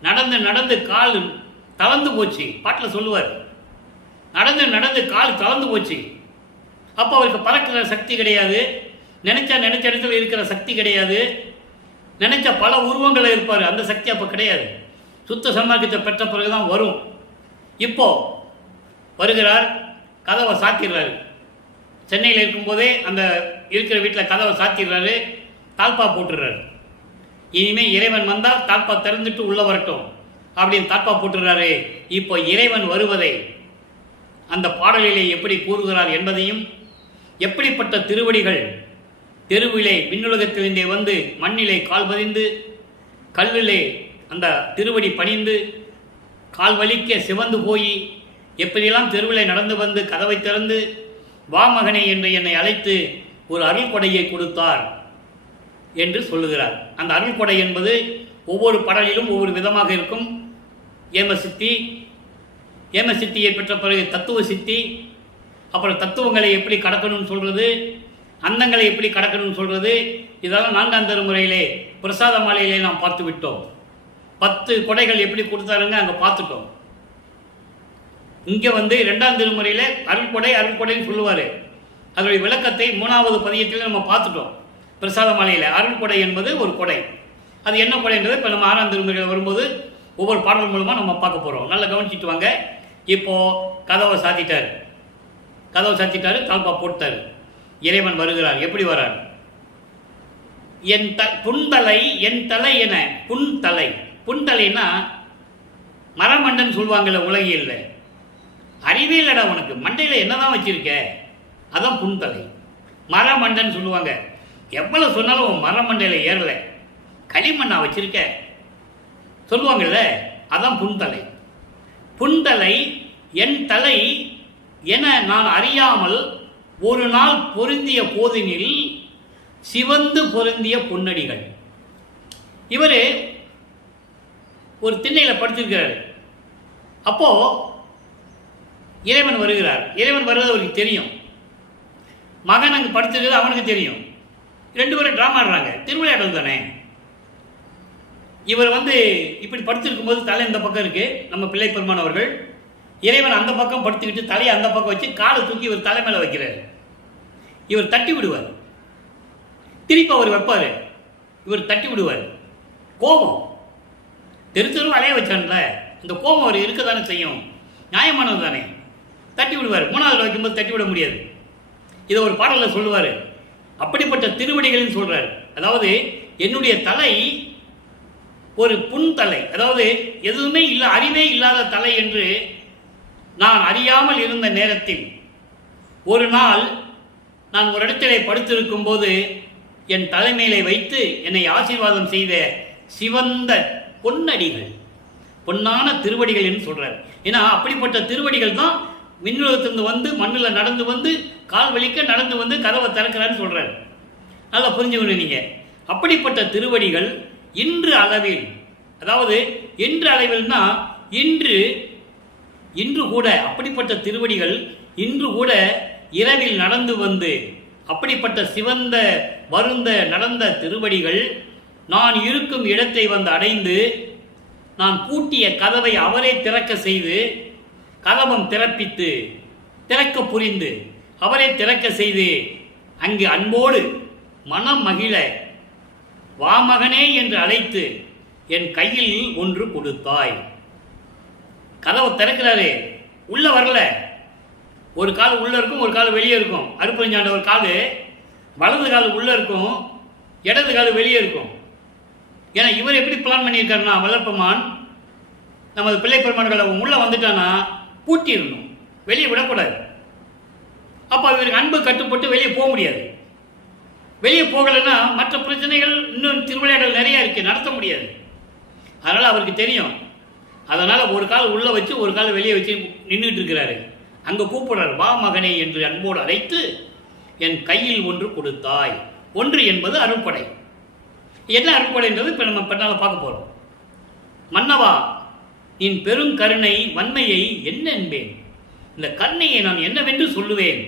நடந்து நடந்து கால் தளர்ந்து போச்சு. பாட்டில் சொல்லுவார், நடந்து நடந்து கால் தளர்ந்து போச்சு. அப்போ அவருக்கு பறக்கிற சக்தி கிடையாது, நினைச்ச இடத்துல இருக்கிற சக்தி கிடையாது, நினைச்ச பல உருவங்களை இருப்பார், அந்த சக்தி அப்போ கிடையாது. சுத்த சன்மார்க்கத்தை பெற்ற பிறகுதான் வரும். இப்போ வருகிறார், கதவை சாத்திடுறாரு. சென்னையில் இருக்கும்போதே அந்த இருக்கிற வீட்டில் கதவை சாத்திடுறாரு, தாழ்பா போட்டுடுறாரு. இனிமேல் இறைவன் வந்தால் தாழ்பா திறந்துட்டு உள்ள வரட்டும் அப்படின்னு தாழ்பா போட்டுடுறாரு. இப்போ இறைவன் வருவதை அந்த பாடலிலே எப்படி கூறுகிறார் என்பதையும், எப்படிப்பட்ட திருவடிகள் தெருவிலே விண்ணுலகத்திலிருந்தே வந்து மண்ணிலே கால் பதிந்து கல்லிலே அந்த திருவடி பணிந்து கால் வலிக்க சிவந்து போய் எப்படியெல்லாம் தெருவிலே நடந்து வந்து கதவை திறந்து வா மகனே என்று என்னை அழைத்து ஒரு அருள் கொடையை கொடுத்தார் என்று சொல்லுகிறார். அந்த அருள் கொடை என்பது ஒவ்வொரு பாடலிலும் ஒவ்வொரு விதமாக இருக்கும். ஏமசித்தி, ஏமசித்தியை பெற்ற பிறகு தத்துவ சித்தி, அப்புறம் தத்துவங்களை எப்படி கடக்கணும்னு சொல்கிறது, அந்தங்களை எப்படி கடக்கணும்னு சொல்கிறது. இதெல்லாம் 4ஆம் திருமுறையிலே பிரசாத மாலையிலே நாம் பார்த்து விட்டோம். 10 கொடைகள் எப்படி கொடுத்தாருங்க அங்கே பார்த்துட்டோம். இங்கே 2ஆம் திருமுறையில் அருள் கொடைன்னு சொல்லுவார். அதனுடைய விளக்கத்தை 3வது பதியத்தில் நம்ம பார்த்துட்டோம். பிரசாத மாலையில் அருள் கொடை என்பது ஒரு கொடை. அது என்ன கொடைன்றது இப்போ நம்ம 6ஆம் திருமுறையில் வரும்போது ஒவ்வொரு பாடல் மூலமாக நம்ம பார்க்க போகிறோம். நல்லா கவனிச்சிட்டு வாங்க. இப்போது கதவை சாத்திட்டார், தாழ்பா போட்டார். இறைவன் வருகிறார். எப்படி வரார்? புண்தலை என் தலை என புண்தலை. புண்தலைன்னா மரமண்டன் சொல்லுவாங்கல்ல உலகியல்ல. அறிவே இல்லடா உனக்கு, மண்டையில் என்னதான் வச்சிருக்க, அதான் புண்தலை. மரமண்டன் சொல்லுவாங்க. எவ்வளவு சொன்னாலும் உன் மரமண்டையில் ஏறல, களிமண்ணா வச்சிருக்க சொல்லுவாங்கல்ல, அதான் புண்தலை. புண்தலை என் தலை என நான் அறியாமல் ஒரு நாள் பொருந்திய போதினில் சிவந்து பொருந்திய பொன்னடிகள். இவர் ஒரு திண்ணையில் படுத்திருக்கிறார். அப்போ இறைவன் வருகிறார். இறைவன் வருவது அவருக்கு தெரியும். மகன் அங்கே படுத்திருக்கிறது அவனுக்கு தெரியும். 2 பேரும் டிராமா ஆடுறாங்க. திருவிளையாடல் தானே. இவர் இப்படி படுத்திருக்கும் போது தலை இந்த பக்கம் இருக்கு, நம்ம பிள்ளை பெருமான் அவர்கள். இறைவன் அந்த பக்கம் படுத்துக்கிட்டு தலையை அந்த பக்கம் வச்சு காலை தூக்கி இவர் தலை மேலே வைக்கிறார். இவர் தட்டி விடுவார், திருப்பி அவர் வைப்பார், இவர் தட்டி விடுவார். கோபம் தெரு அலைய வச்சான்ல, இந்த கோபம் அவர் இருக்க தானே செய்யும், நியாயமானது தானே. தட்டி விடுவார். 3வது வைக்கும்போது தட்டி விட முடியாது. இதை ஒரு பாடலில் சொல்லுவார். அப்படிப்பட்ட திருவடிகள்னு சொல்றார். அதாவது என்னுடைய தலை ஒரு புண்தலை, அதாவது எதுவுமே இல்லை, அறிவே இல்லாத தலை என்று நான் அறியாமல் இருந்த நேரத்தில் ஒரு நாள் நான் ஒரு இடத்திலே படுத்திருக்கும் போது என் தலைமையிலே வைத்து என்னை ஆசீர்வாதம் செய்த சிவந்த பொன்னடிகள், பொன்னான திருவடிகள் என்று சொல்றார். ஏன்னா அப்படிப்பட்ட திருவடிகள் தான் விண்ணுலகத்திலிருந்து மண்ணில் நடந்து கால் வலிக்க நடந்து கதவை திறக்கிறான்னு சொல்றாரு. நல்லா புரிஞ்சுக்கணும் நீங்க. அப்படிப்பட்ட திருவடிகள் இன்று அளவில், அதாவது இன்று அளவில்னா இன்று கூட அப்படிப்பட்ட திருவடிகள் இன்று கூட இரவில் நடந்து அப்படிப்பட்ட சிவந்த வருந்த நடந்த திருவடிகள் நான் இருக்கும் இடத்தை அடைந்து நான் பூட்டிய கதவை அவரே திறக்க செய்து, கதவம் திறப்பித்து திறக்க புரிந்து அவரே திறக்க செய்து அங்கு அன்போடு மனம் மகிழ வாமகனே என்று அழைத்து என் கையில் ஒன்று கொடுத்தாய். கதவை திறக்கிறாரு, உள்ள வரல, ஒரு கால் உள்ளே இருக்கும், ஒரு கால் வெளியே இருக்கும். அருப்பெருஞ்சாண்டவர் கால் வலது கால் உள்ளே இருக்கும், இடது கால் வெளியே இருக்கும். ஏன்னா இவர் எப்படி பிளான் பண்ணியிருக்காருன்னா, வளர்ப்பமான் நமது பிள்ளை பெருமான்களை உள்ளே வந்துட்டான்னா பூட்டிடணும், வெளியே விடக்கூடாது. அப்போ இவருக்கு அன்பு கட்டுப்பட்டு வெளியே போக முடியாது. வெளியே போகலைன்னா மற்ற பிரச்சனைகள் இன்னும் திருவிளையாடல் நிறையா இருக்குது, நடத்த முடியாது. அதனால் அவருக்கு தெரியும். அதனால் ஒரு கால் உள்ளே வச்சு ஒரு கால் வெளியே வச்சு நின்றுட்டு இருக்கிறாரு. அங்கே கூப்பிடுறாரு, வா மகனே என்று அன்போடு அழைத்து என் கையில் ஒன்று கொடுத்தாய். ஒன்று என்பது அருட்படை. என்ன அருட்படைன்றது இப்போ நம்ம பின்னால் பார்க்க போகிறோம். மன்னவா, என் பெருங்கருணை வன்மையை என்ன என்பேன்? இந்த கருணையை நான் என்னவென்று சொல்லுவேன்?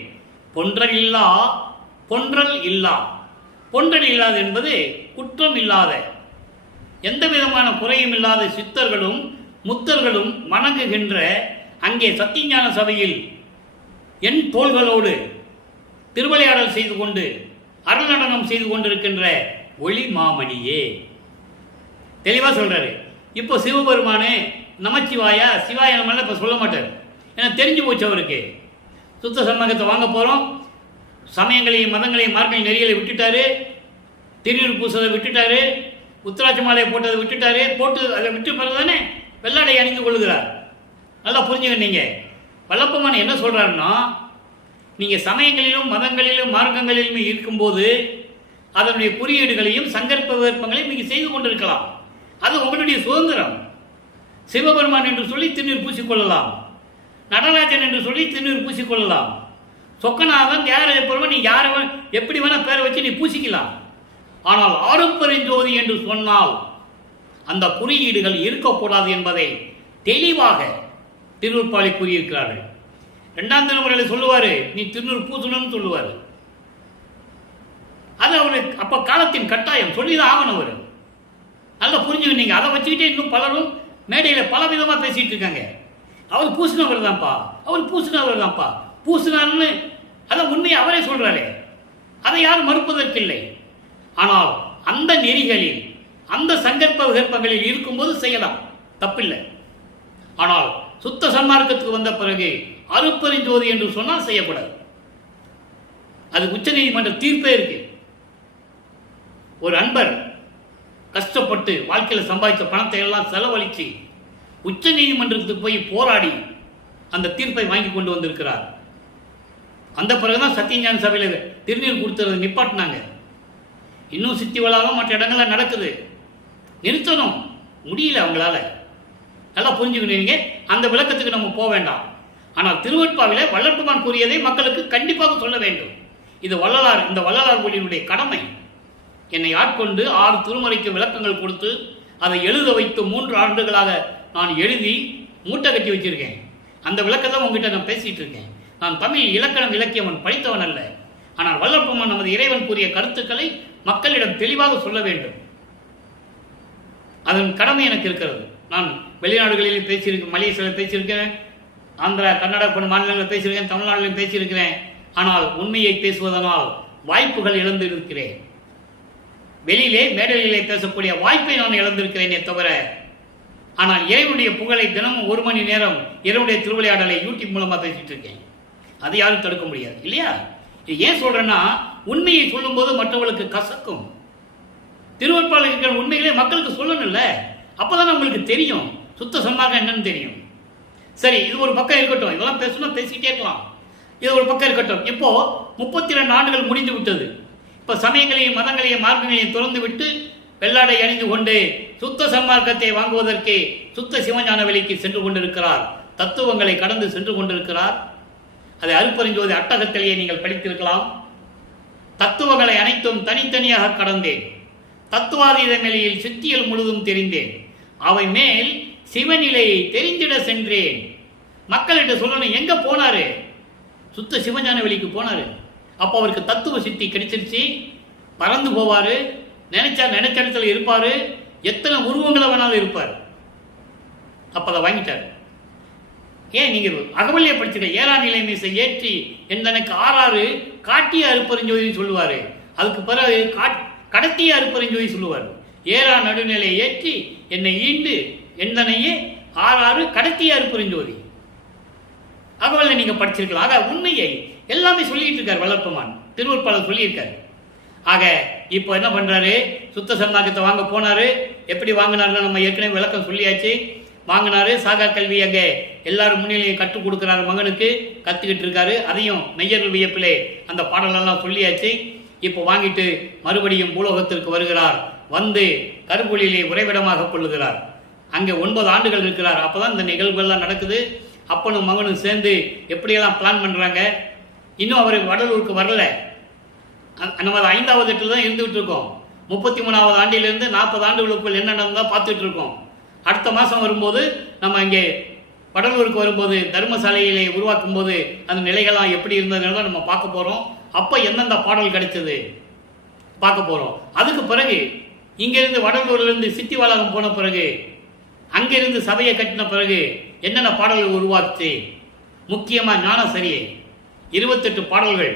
பொன்றல் இல்லா, பொன்றல் இல்லா. பொன்றல் இல்லாத என்பது குற்றம் இல்லாத, எந்த விதமான குறையும் இல்லாத சித்தர்களும் முத்தர்களும் வணங்குகின்ற அங்கே சத்தியஞான சபையில் என் தோள்களோடு திருவிளையாடல் செய்து கொண்டு அருள் நடனம் செய்து கொண்டிருக்கின்ற ஒளி மாமணியே. தெளிவாக சொல்றாரு. இப்போ சிவபெருமானே நமச்சிவாயா சிவாய நம்மளால இப்போ சொல்ல மாட்டார். ஏன்னா தெரிஞ்சு போச்சு அவருக்கு. சுத்த சன்மார்க்கத்தை வாங்க போகிறோம், சமயங்களையும் மதங்களையும் மார்க்கங்களையும் நெறிகளை விட்டுட்டாரு, திருநீர் பூசதை விட்டுட்டாரு, உத்திராட்ச மாலையை போட்டதை விட்டுட்டாரு. போட்டு அதை விட்டு பிறகு தானே வெள்ளாடை அணிந்து கொள்ளுகிறார். நல்லா புரிஞ்சுங்க. நீங்கள் வல்லப்பமான என்ன சொல்கிறாருன்னா, நீங்கள் சமயங்களிலும் மதங்களிலும் மார்க்கங்களிலும் இருக்கும்போது அதனுடைய குறியீடுகளையும் சங்கற்ப விருப்பங்களையும் நீங்கள் செய்து கொண்டிருக்கலாம். அது உங்களுடைய சுதந்திரம். சிவபெருமான் என்று சொல்லி திருநீர் பூசிக்கொள்ளலாம், நடராஜன் என்று சொல்லி திருநீர் பூசிக்கொள்ளலாம், சொக்கநாதன் தியாகராஜ பெருமான் நீ யாரை எப்படி வேணால் பேரை வச்சு நீ பூசிக்கலாம். ஆனால் அருட்பெருஞ்சோதி என்று சொன்னால் அந்த குறியீடுகள் இருக்கக்கூடாது என்பதை தெளிவாக திருநூற்பாலை கூறியிருக்கிறார்கள். 2ஆம் திருமுறையில் சொல்லுவார், நீ திருநூறு பூசணும்னு சொல்லுவார். அது அவருக்கு அப்போ காலத்தின் கட்டாயம், சொல்லிதான் ஆகணும். அவர் நல்லா புரிஞ்சுக்கிட்டீங்க. அதை வச்சுக்கிட்டே இன்னும் பலரும் மேடையில் பல விதமாக பேசிகிட்டு இருக்காங்க. அவர் பூசினவர் தான்ப்பா, அவர் பூசினவர் தான்ப்பா, பூசினார்னு அதை உண்மையை அவரே சொல்கிறாரே, அதை யாரும் மறுப்பதற்கில்லை. ஆனால் அந்த நெறிகளில் அந்த சங்கற்ப விகற்பங்களில் இருக்கும்போது செய்யலாம், தப்பில்லை. ஆனால் சுத்த சன்மார்க்கத்துக்கு வந்த பிறகு அருட்பெருஞ்சோதி என்று சொன்னால் செய்யக்கூடாது. அது உச்ச நீதிமன்ற தீர்ப்பே இருக்கு. ஒரு அன்பர் கஷ்டப்பட்டு வாழ்க்கையில் சம்பாதித்த பணத்தை எல்லாம் செலவழித்து உச்ச நீதிமன்றத்துக்கு போய் போராடி அந்த தீர்ப்பை வாங்கி கொண்டு வந்திருக்கிறார். அந்த பிறகுதான் சத்தியஞான சபையில் திருநீர் கொடுத்துறது நிப்பாட்டினாங்க. இன்னும் சித்தி வளாகம் மற்ற இடங்கள்ல நடக்குது. நிறுத்தணும் முடியல அவங்களால. நல்லா புரிஞ்சுக்கிட்டீங்க. அந்த விளக்கத்துக்கு நம்ம போக வேண்டாம். ஆனால் திருவெட்பாவில வல்லற்பெருமான் கூறியதை மக்களுக்கு கண்டிப்பாக சொல்ல வேண்டும். இது வள்ளலார், இந்த வள்ளலார் மொழியினுடைய கடமை. என்னை ஆட்கொண்டு 6 திருமுறைக்கு விளக்கங்கள் கொடுத்து அதை எழுத வைத்து 3 ஆண்டுகளாக நான் எழுதி மூட்டை கட்டி வச்சிருக்கேன். அந்த விளக்கத்தை உங்ககிட்ட நான் பேசிட்டு இருக்கேன். நான் தமிழ் இலக்கணம் இலக்கியம் படித்தவன் அல்ல. ஆனால் வல்லற்பெருமான் நமது இறைவன் கூறிய கருத்துக்களை மக்களிடம் தெளிவாக சொல்ல வேண்டும். அதன் கடமை எனக்கு இருக்கிறது. நான் வெளிநாடுகளில் பேசியிருக்கேன், மலேசியாவில் பேசியிருக்கிறேன், ஆந்திரா கர்நாடகா போன்ற மாநிலங்களில் பேசியிருக்கேன், தமிழ்நாட்டிலும் பேசியிருக்கிறேன். ஆனால் உண்மையை பேசுவதனால் வாய்ப்புகள் இழந்திருக்கிறேன். வெளியிலே மேடைகளிலே பேசக்கூடிய வாய்ப்பை நான் இழந்திருக்கிறேனே தவிர, ஆனால் இறைவனுடைய புகழை தினமும் 1 மணி நேரம் இறைவனுடைய திருவிளையாடலை யூடியூப் மூலமாக பேசிட்டு இருக்கேன். அதை யாரும் தடுக்க முடியாது இல்லையா? ஏன் சொல்றேன்னா, உண்மையை சொல்லும்போது மற்றவர்களுக்கு கசக்கும். திருவெட்பாவில் இருக்கிற உண்மைகளே மக்களுக்கு சொல்லணும்ல, அப்போதான் உங்களுக்கு தெரியும் சுத்த சன்மார்க்கம் என்னன்னு தெரியும். சரி, இது ஒரு பக்கம் இருக்கட்டும். இதெல்லாம் பேசணும், பேசிக்கிட்டே இருக்கலாம். இது ஒரு பக்கம் இருக்கட்டும். இப்போ 32 ஆண்டுகள் முடிந்து விட்டது. இப்போ சமயங்களையும் மதங்களையும் மார்க்கங்களையும் திறந்து விட்டு வெள்ளாடை அணிந்து கொண்டு சுத்த சன்மார்க்கத்தை வாங்குவதற்கு சுத்த சிவஞான வெளிக்கு சென்று கொண்டிருக்கிறார். தத்துவங்களை கடந்து சென்று கொண்டிருக்கிறார். அதை அருட்பெருஞ்சோதி அட்டகத்திலேயே நீங்கள் படித்திருக்கலாம். தத்துவங்களை அனைத்தும் தனித்தனியாக கடந்தேன். தத்துவாதீத நிலையில் சித்தியல் முழுதும் தெரிந்தேன். அவை மேல் சிவநிலையை தெரிந்திட சென்றேன். மக்கள்கிட்ட சொல்லணும். எங்க போனாரு? சுத்த சிவஞான வெளிக்கு போனாரு. அப்போ அவருக்கு தத்துவ சித்தி கிடைச்சிருச்சு. பறந்து போவாரு, நினைச்ச இடத்துல இருப்பாரு, எத்தனை உருவங்களை வேணாலும் இருப்பார். அப்ப அதை வாங்கிட்டாரு. ஏன் நீங்க அகவல்லியை படிச்சுக்க, 7ஆம் நிலை மீசை ஏற்றி எந்தனுக்கு 6 காட்டிய அருட்பெருஞ்சோதி சொல்லுவாரு. அதுக்கு பிறகு கடத்திய அருட்பெருஞ்சோதி சொல்லுவார். 7ஆம் நடுநிலை ஏற்றி என்னை ஈண்டு எந்தனையே 6 கடத்திய அருட்பெருஞ்சோதி. அகவலை நீங்க படிச்சிருக்கலாம். ஆக உண்மையை எல்லாமே சொல்லிட்டு இருக்கார் வளர்ப்பமான், திருவருட்பாளர் சொல்லியிருக்காரு. ஆக இப்போ என்ன பண்றாரு, சுத்த சன்மார்க்கத்தை வாங்க போனாரு. எப்படி வாங்கினாருன்னு நம்ம ஏற்கனவே விளக்கம் சொல்லியாச்சு. வாங்கினாரு, சாகா கல்வி அங்கே எல்லாரும் முன்னிலையும் கற்றுக் கொடுக்குறாரு, மகனுக்கு கற்றுக்கிட்டு இருக்காரு. அதையும் மெய்யர்கள் வியப்பிலே அந்த பாடலெல்லாம் சொல்லியாச்சு. இப்போ வாங்கிட்டு மறுபடியும் பூலோகத்திற்கு வருகிறார். வந்து கரும்புலியிலே உறைவிடமாக கொள்ளுகிறார். அங்கே 9 ஆண்டுகள் இருக்கிறார். அப்போதான் இந்த நிகழ்வுகள்லாம் நடக்குது. அப்பனும் மகனும் சேர்ந்து எப்படியெல்லாம் பிளான் பண்ணுறாங்க. இன்னும் அவர் வடலூருக்கு வரல. நம்ம 5வது எட்டில் தான் இருந்துகிட்டு இருக்கோம். 33வது ஆண்டிலிருந்து 40 ஆண்டுகளுக்குள் என்ன நடந்தால் பார்த்துட்டு இருக்கோம். அடுத்த மாதம் வரும்போது நம்ம இங்கே வடலூருக்கு வரும்போது தர்மசாலையிலே உருவாக்கும் போது அந்த நிலைகள்லாம் எப்படி இருந்ததுனால நம்ம பார்க்க போகிறோம். அப்போ எந்தெந்த பாடல் கிடைச்சது பார்க்க போகிறோம். அதுக்கு பிறகு இங்கேருந்து வடலூர்லேருந்து சித்திவாளகம் போன பிறகு அங்கிருந்து சபையை கட்டின பிறகு என்னென்ன பாடல்கள் உருவாச்சு, முக்கியமாக ஞானசரியை 28 பாடல்கள்.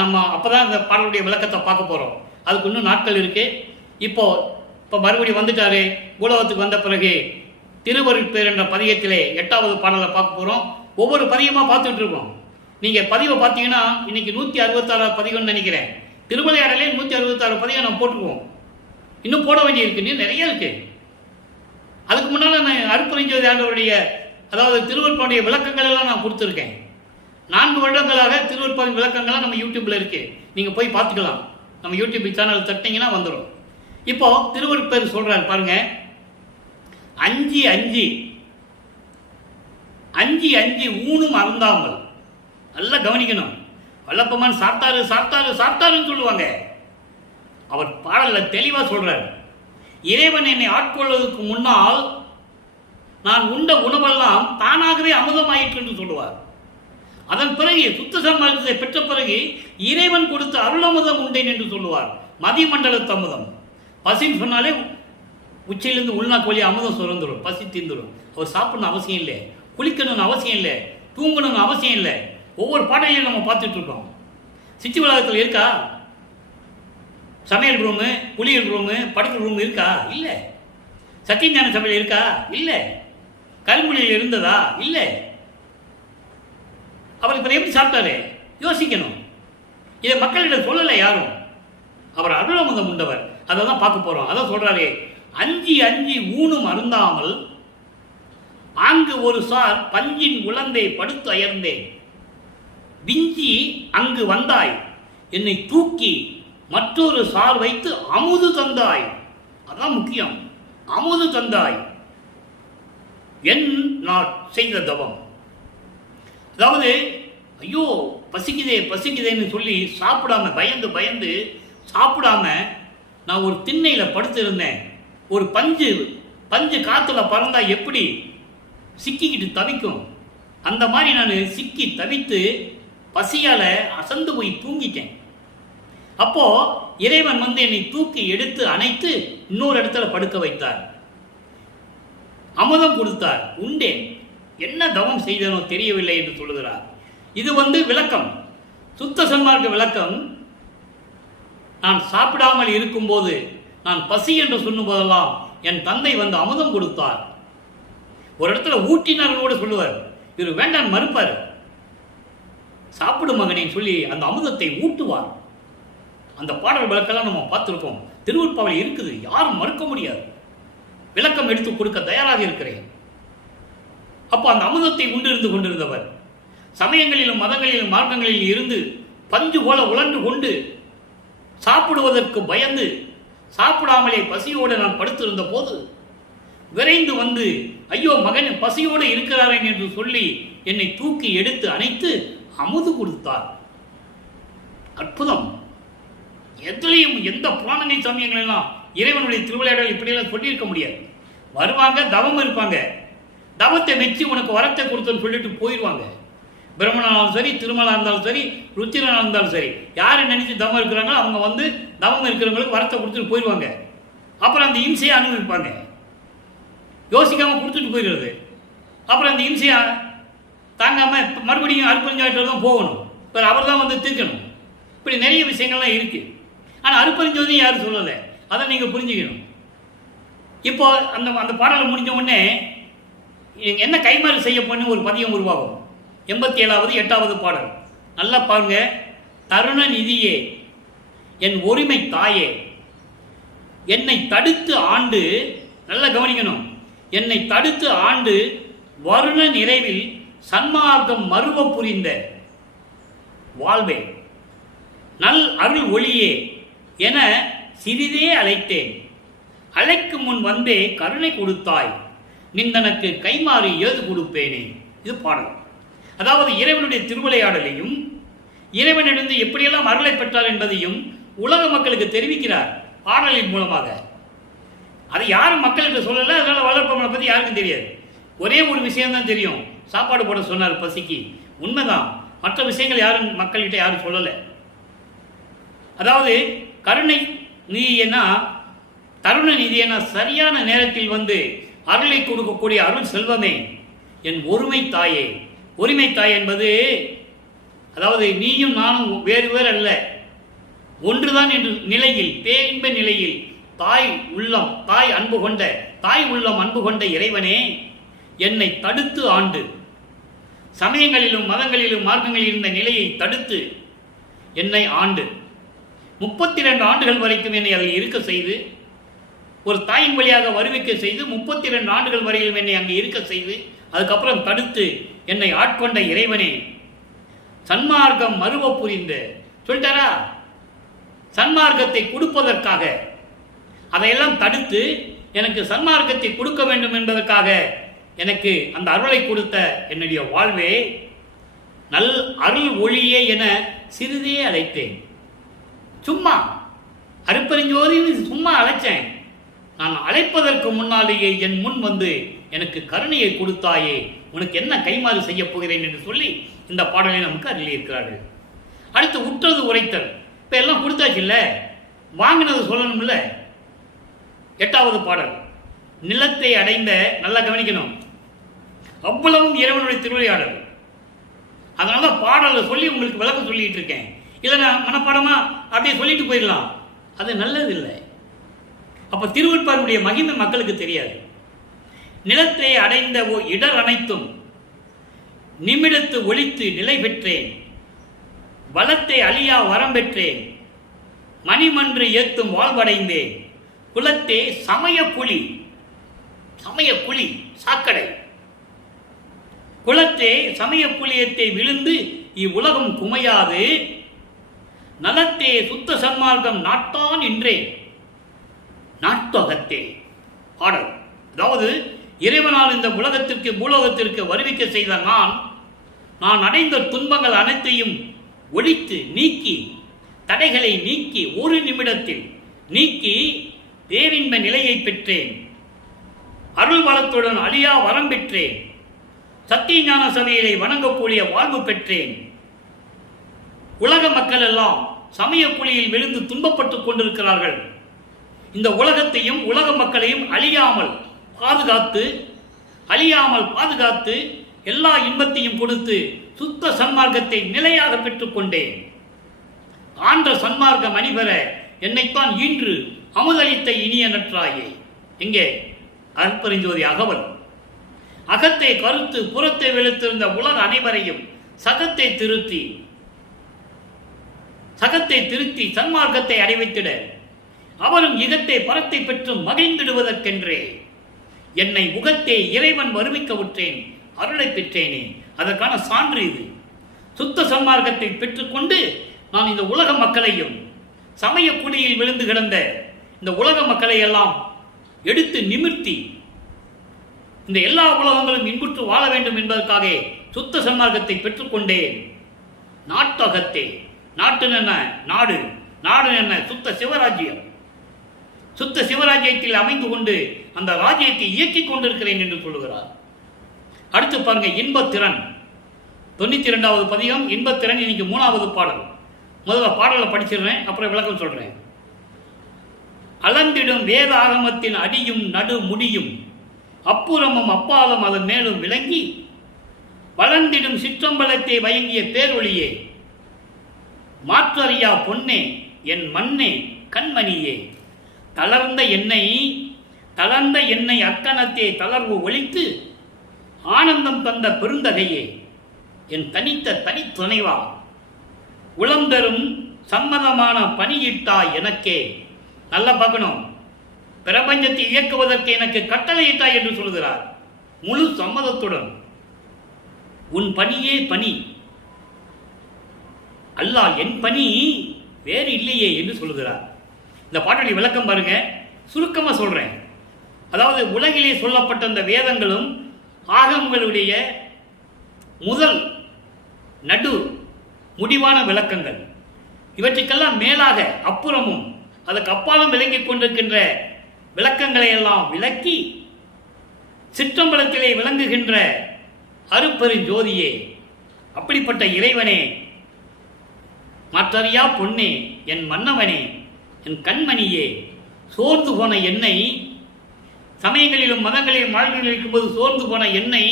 நம்ம அப்போ தான் இந்த பாடலுடைய விளக்கத்தை பார்க்க போகிறோம். அதுக்கு இன்னும் நாட்கள் இருக்குது. இப்போ மறுபடியும் வந்துட்டாரு. பூலோகத்துக்கு வந்த பிறகு திருவருட்பேர் என்ற பதிகத்திலே 8வது பாடலை பார்க்க போகிறோம். ஒவ்வொரு பதிகமாக பார்த்துட்டு இருக்கோம். நீங்கள் பதிவை பார்த்தீங்கன்னா இன்னைக்கு 166 பதிகம்னு நினைக்கிறேன். திருமலையாடலே 166 பதிகம் நம்ம போட்டுக்குவோம். இன்னும் போட வேண்டியிருக்கு, இன்னும் நிறைய இருக்கு. அதுக்கு முன்னால் நான் அருட்பெருஞ்சோதி ஆண்டவருடைய அதாவது திருவருட்பாவுடைய விளக்கங்கள் எல்லாம் நான் கொடுத்துருக்கேன். 4 வருடங்களாக திருவருட்பாவின் விளக்கங்கள்லாம் நம்ம யூடியூப்ல இருக்கு. நீங்க போய் பார்த்துக்கலாம். நம்ம யூடியூப் சேனல் தட்டிங்கன்னா வந்துடும். இப்போ திருவருட்பேர் சொல்றாரு பாருங்க. 5 ஊனும் அருந்தாமல். நல்லா கவனிக்கணும். வல்லப்பமான் சாப்பிட்டாரு சாப்பிட்டாரு சாப்பிட்டாருன்னு சொல்லுவாங்க. அவர் பாடல தெளிவா சொல்றாரு. இறைவன் என்னை ஆட்கொள்வதற்கு முன்னால் நான் உண்ட உணவெல்லாம் தானாகவே அமுதமாயிற்று என்று சொல்லுவார். அதன் பிறகு சுத்த சன்மார்க்கத்தை பெற்ற பிறகு இறைவன் கொடுத்த அருளமுதம் உண்டேன் என்று சொல்லுவார். மதிமண்டலத்து அமுதம். பசின்னு சொன்னாலே உச்சியிலிருந்து உள்நாக்கு வழி அமுதம் சுரந்துடும், பசி தீர்ந்துடும். அவர் சாப்பிடணும் அவசியம் இல்லை, குளிக்கணும்னு அவசியம் இல்லை, தூங்கணும்னு அவசியம் இல்லை. ஒவ்வொரு பாடலையும் நம்ம பார்த்துட்டு இருக்கோம். சித்தி உலகத்தில் இருக்கா சமையல் ரூமு, குளியல் ரூமு, படுக்கிற ரூம் இருக்கா? இல்லை. சத்தியஞான சபையில் இருக்கா? இல்லை. கருங்குழியில் இருந்ததா? இல்லை. அவர் இப்போ எப்படி சாப்பிட்டாரு யோசிக்கணும். இதை மக்களிடம் சொல்லலை யாரும். அவர் அருளமுதம் உண்டவர். அதை தான் பார்க்க போறோம். அதான் சொல்றாரு, 5 ஊனும் அருந்தாமல் ஆங்கு ஒரு சார் பஞ்சின் உழந்தை படுத்து அயர்ந்தேன். விஞ்சி அங்கு வந்தாய், என்னை தூக்கி மற்றொரு சார் வைத்து அமுது தந்தாய். அதான் முக்கியம். அமுது தந்தாய். என் நான் செய்த தவம். அதாவது ஐயோ பசிக்குதே பசிக்குதேன்னு சொல்லி சாப்பிடாம பயந்து சாப்பிடாம நான் ஒரு திண்ணையில் படுத்திருந்தேன். ஒரு பஞ்சு காத்துல பறந்தா எப்படி சிக்கிக்கிட்டு தவிக்கும், அந்த மாதிரி நான் சிக்கி தவித்து பசியால அசந்து போய் தூங்கிட்டேன். அப்போ இறைவன் வந்து என்னை தூக்கி எடுத்து அணைத்து இன்னொரு இடத்துல படுக்க வைத்தார். அமுதம் கொடுத்தார், உண்டேன். என்ன தவம் செய்தனோ தெரியவில்லை என்று சொல்லுகிறார். இது வந்து விளக்கம், சுத்த சன்மார்க்க விளக்கம். நான் சாப்பிடாமல் இருக்கும்போது, நான் பசி என்று சொல்லும் போதெல்லாம் என் தந்தை வந்து அமுதம் கொடுத்தார். ஒரு இடத்துல ஊட்டினார் கூட சொல்லுவார். இவர் வேண்டாம் மறுப்பார். சாப்பிடு மகனை சொல்லி அந்த அமுதத்தை ஊட்டுவார். அந்த பாடல் விளக்கெல்லாம் நம்ம பார்த்துருக்கோம். திருவருட்பாவில் இருக்குது, யாரும் மறுக்க முடியாது. விளக்கம் எடுத்து கொடுக்க தயாராக இருக்கிறேன். அப்போ அந்த அமுதத்தை உண்டிருந்து கொண்டிருந்தவர் சமயங்களிலும் மதங்களிலும் மார்க்கங்களிலும் இருந்து பஞ்சு போல உழன்று கொண்டு சாப்பிடுவதற்கு பயந்து சாப்பிடாமலே பசியோடு நான் படுத்திருந்த போது விரைந்து வந்து ஐயோ மகன் பசியோடு இருக்கிறாரேன் என்று சொல்லி என்னை தூக்கி எடுத்து அணைத்து அமுது கொடுத்தார். அற்புதம். எதுலையும் எந்த புராணனை சமயங்களெல்லாம் இறைவனுடைய திருவிளையாடல் இப்படியெல்லாம் சொல்லியிருக்க முடியாது. வருவாங்க, தவம் இருப்பாங்க, தவத்தை வச்சு உனக்கு வரத்தை கொடுத்தன்னு சொல்லிட்டு போயிடுவாங்க. பிரம்மனாலும் சரி, திருமலா இருந்தாலும் சரி, ருத்திரனா இருந்தாலும் சரி, யாரை நினைச்சு தவம் இருக்கிறாங்களோ அவங்க வந்து தவம் இருக்கிறவங்களுக்கு வரத்தை கொடுத்துட்டு போயிடுவாங்க. அப்புறம் அந்த இம்சையை அனுபவிப்பாங்க, யோசிக்காம கொடுத்துட்டு போயிடுறது. அப்புறம் அந்த இம்சையை தாங்காம மறுபடியும் அருட்பெருஞ்சோதியிட்ட தான் போகணும், இப்போ அவர் தான் வந்து தீர்க்கணும். இப்படி நிறைய விஷயங்கள்லாம் இருக்கு. ஆனால் அருட்பெருஞ்சோதி யாரும் சொல்லலை, அதை நீங்கள் புரிஞ்சுக்கணும். இப்போ அந்த அந்த பாடலை முடிஞ்ச உடனே என்ன கைமாறு செய்ய பண்ணி ஒரு பதியம் உருவாகும். 87வது 8வது பாடல். நல்லா பாருங்க. தருண நிதியே, என் ஒருமை தாயே, என்னை தடுத்து ஆண்டு, நல்லா கவனிக்கணும், என்னை தடுத்து ஆண்டு வருண நிறைவில் சன்மார்க்கம் மறுவ புரிந்த வாழ்வே, நல் அருள் ஒளியே என சிறிதே அழைத்தேன். அழைக்கும் முன் வந்தே கருணை கொடுத்தாய், நிந்தனக்கு கைமாறி ஏது கொடுப்பேனே. இது பாடல். அதாவது இறைவனுடைய திருவிளையாடலையும் இறைவனிடந்து எப்படியெல்லாம் அருளை பெற்றார் என்பதையும் உலக மக்களுக்கு தெரிவிக்கிறார் பாடலின் மூலமாக. அது யாரும் மக்களுக்கு சொல்லலை. அதனால வளர்ப்பவனை பற்றி யாருக்கும் தெரியாது. ஒரே ஒரு விஷயம்தான் தெரியும், சாப்பாடு போட சொன்னார் பசிக்கு. உண்மைதான், மற்ற விஷயங்கள் யாரும் மக்கள்கிட்ட யாரும் சொல்லலை. அதாவது கருணை நிதியனா, தருண நிதியனா, சரியான நேரத்தில் வந்து அருளை கொடுக்கக்கூடிய அருள் செல்வமே, என் ஒருமை தாயே. ஒருமை தாய் என்பது அதாவது நீயும் நானும் வேறு வேறு அல்ல, ஒன்றுதான் என்ற நிலையில், பேரின்ப நிலையில் தாய் உள்ளம், தாய் அன்பு கொண்ட, தாய் உள்ளம் அன்பு கொண்ட இறைவனே, என்னை தடுத்து ஆண்டு, சமயங்களிலும் மதங்களிலும் மார்க்கங்களில் இருந்த நிலையை தடுத்து என்னை ஆண்டு 32 ஆண்டுகள் வரைக்கும் என்னை அதில் இருக்க செய்து, ஒரு தாயின் வழியாக வருவிக்க செய்து 32 ஆண்டுகள் வரையிலும் என்னை அங்கே இருக்க செய்து, அதுக்கப்புறம் தடுத்து என்னை ஆட்கொண்ட இறைவனே, சன்மார்க்கம் மறுவ புரிந்த, சொல்லிட்டாரா, சன்மார்க்கத்தை கொடுப்பதற்காக, அதையெல்லாம் தடுத்து எனக்கு சன்மார்க்கத்தை கொடுக்க வேண்டும் என்பதற்காக எனக்கு அந்த அருளை கொடுத்த என்னுடைய வாழ்வே, நல் அருள் ஒளியே என சிறிதே அழைத்தேன். சும்மா அருப்பெருஞ்சோதி சும்மா அழைச்சேன். நான் அழைப்பதற்கு முன்னாலேயே என் முன் வந்து எனக்கு கருணையை கொடுத்தாயே, உனக்கு என்ன கைமாறு செய்ய போகிறேன் என்று சொல்லி இந்த பாடலை நமக்கு அருளியிருக்கிறார்கள். அடுத்து உற்றது உரைத்தல். இப்போ எல்லாம் கொடுத்தாச்சு இல்லை, வாங்கினது சொல்லணும்ல. 8வது பாடல். நிலத்தை அடைந்த, நல்லா கவனிக்கணும், அவ்வளவும் இறைவனுடைய திருவிளையாடல். அதனால பாடலை சொல்லி உங்களுக்கு விளக்கம் சொல்லிட்டு இருக்கேன். இல்லைன்னா மனப்பாடமா அப்படியே சொல்லிட்டு போயிடலாம், அது நல்லது இல்லை. அப்ப திருவள்ளுவருடைய மகிமை மக்களுக்கு தெரியாது. நிலத்தை அடைந்த இடர் அனைத்தும் நிமிடத்து ஒழித்து நிலை பெற்றேன், வளத்தை அழியா வரம் பெற்றேன், மணிமன்று ஏத்தும் வாழ்வடைந்தேன், குலத்தே சமய புலி, சமய புலி சாக்கடை, குலத்தே சமய புலியத்தை விழுந்து இவ்வுலகம் குமையாது, நலத்தே சுத்த சன்மார்க்கம் நாட்டான் என்றேன், நாட்டகத்தே. பாடல். அதாவது இறைவனால் இந்த உலகத்திற்கு பூலோகத்திற்கு வருவிக்க செய்த நான் அடைந்த துன்பங்கள் அனைத்தையும் ஒழித்து நீக்கி, தடைகளை நீக்கி, ஒரு நிமிடத்தில் நீக்கி பேரின்ப நிலையை பெற்றேன், அருள் வளத்துடன் அழியா வரம் பெற்றேன், சத்திய ஞான சபையிலே வணங்கக்கூடிய வாழ்வு பெற்றேன். உலக மக்கள் எல்லாம் சமய புலியில் விழுந்து துன்பப்பட்டுக் கொண்டிருக்கிறார்கள். இந்த உலகத்தையும் உலக மக்களையும் அழியாமல் பாதுகாத்து எல்லா இன்பத்தையும் கொடுத்து சுத்த சன்மார்க்கத்தை நிலையாக பெற்றுக்கொண்டேன். ஆண்ட சன்மார்க்க மணிபெற என்னைத்தான் ஈன்று அமுதளித்த இனிய நற்றாயே. எங்கே? அருட்பெருஞ்சோதி அகவல். அகத்தை கருத்து புறத்தை வெளுத்திருந்த உலக அனைவரையும் சகத்தை திருத்தி சன்மார்க்கத்தை அடைவித்திட அவரும் இகத்தை பரத்தை பெற்று மகிழ்ந்திடுவதற்கென்றே என்னை உகத்தே இறைவன் வருவிக்க விட்டேன், அருளை பெற்றேனே. அதற்கான சான்று இது. சுத்த சன்மார்க்கத்தை பெற்றுக்கொண்டு நான் இந்த உலக மக்களையும் சமய குடியில் விழுந்து கிடந்த இந்த உலக மக்களை எல்லாம் எடுத்து நிமிர்த்தி இந்த எல்லா உலகங்களும் இன்புற்று வாழ வேண்டும் என்பதற்காக சுத்த சன்மார்க்கத்தை பெற்றுக்கொண்டேன். நாட்டகத்தே. நாட்டு என்ன? நாடு. நாடு என்ன? சுத்த சிவராஜ்யம். சுத்த சிவராஜ்யத்தில் அமைந்து கொண்டு அந்த ராஜ்யத்தை இயக்கிக் கொண்டிருக்கிறேன் என்று சொல்லுகிறார். அடுத்து பாருங்க, இன்பத்திறன். 92வது பதிகம் இன்பத்திறன். இன்னைக்கு 3வது பாடல். முதல்ல பாடலை படிச்சிடுறேன், அப்புறம் விளக்கம் சொல்றேன். அளந்திடும் வேத ஆகமத்தின் அடியும் நடு முடியும் அப்புறமும் அப்பாலும் அதன் மேலும் விளங்கி வளர்ந்திடும் சிற்றம்பலத்தை வயங்கிய பேரொழியே, மாற்றறியா பொன்னே, என் மண்ணே, கண்மணியே, தளர்ந்த எண்ணெய் அக்கணத்தே தளர்வு ஒழித்து ஆனந்தம் தந்த பெருந்தகையே, என் தனித்துணைவா, உளம் தரும் சம்மதமான பணியிட்டாய் எனக்கே. நல்லா பார்க்கணும், பிரபஞ்சத்தை இயக்குவதற்கு எனக்கு கட்டளையிட்டாய் என்று சொல்கிறார். முழு சம்மதத்துடன். உன் பணியே பணி, அல்லாஹ் என் பணி வேறு இல்லையே என்று சொல்கிறார். இந்த பாட்டுடைய விளக்கம் பாருங்க, சுருக்கமாக சொல்றேன். அதாவது உலகிலே சொல்லப்பட்ட அந்த வேதங்களும் ஆகமங்களுடைய முதல் நடு முடிவான விளக்கங்கள், இவற்றுக்கெல்லாம் மேலாக அப்புறமும் அதற்கு அப்பாலும் விளங்கிக் கொண்டிருக்கின்ற விளக்கங்களை எல்லாம் விளக்கி சிற்றம்பலத்திலே விளங்குகின்ற அருட்பெருஞ்சோதியே, அப்படிப்பட்ட இறைவனே, மாற்றறியா பொன்னே, என் மன்னவனே, என் கண்மணியே, சோர்ந்து போன என்னை, சமயங்களிலும் மதங்களிலும் வாழ்வில் இருக்கும்போது சோர்ந்து போன என்னை,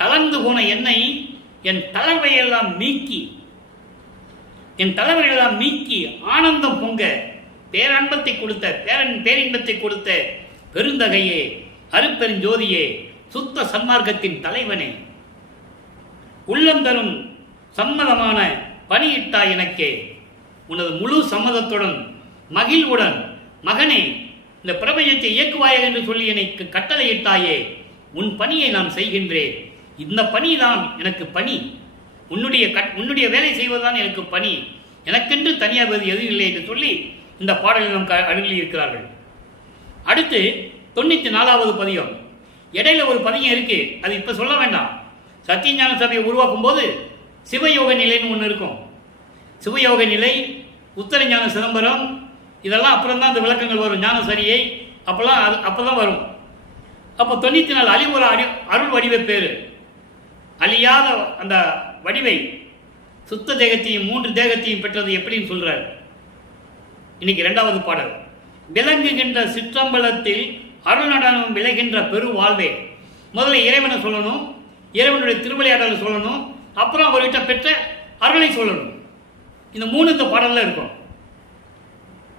தளர்ந்து போன என்னை, என் தளர்வையெல்லாம் நீக்கி, என் தலைவர்களெல்லாம் நீக்கி ஆனந்தம் பொங்க பேரன்பத்தை கொடுத்த பேரின்பத்தை கொடுத்த பெருந்தகையே, அருட்பெருஞ்சோதியே, சுத்த சன்மார்க்கத்தின் தலைவனே, உள்ளம் தரும் சம்மதமான பணியிட்டாய் எனக்கே. உனது முழு சம்மதத்துடன் மகிழ்வுடன், மகனே, இந்த பிரபஞ்சத்தை இயக்குவாயாக என்று சொல்லி எனக்கு கட்டளையிட்டாயே, உன் பணியை நான் செய்கின்றேன். இந்த பணிதான் எனக்கு பணி. உன்னுடைய வேலை செய்வதுதான் எனக்கு பணி. எனக்கென்று தனியாக எதுவும் இல்லை என்று சொல்லி இந்த பாடலில் நம் அருகில் இருக்கிறார்கள். அடுத்து 94வது பதியம். இடையில ஒரு பதியம் இருக்கு, அது இப்ப சொல்ல வேண்டாம். சத்தியஞான சபையை உருவாக்கும் போது சிவயோக நிலைன்னு ஒன்று இருக்கும். சிவயோக நிலை, உத்தரஞான சிதம்பரம், இதெல்லாம் அப்புறம் தான் அந்த விளக்கங்கள் வரும். ஞான சரியை அப்பதான் வரும். அப்போ 94 அழிவுற அருள் வடிவ பேரு, அழியாத அந்த வடிவை, சுத்த தேகத்தையும் 3 தேகத்தையும் பெற்றது எப்படின்னு சொல்றார். இன்னைக்கு 2வது பாடல். விளங்குகின்ற சிற்றம்பலத்தில் அருள் நடனம் விளைகின்ற பெரு வாழ்வே. முதல்ல இறைவனை சொல்லணும், இறைவனுடைய திருவிளையாடலை சொல்லணும், அப்புறம் அவர்கிட்ட பெற்ற அருளை சொல்லணும். இந்த 3 இந்த பாடல்ல இருக்கும்.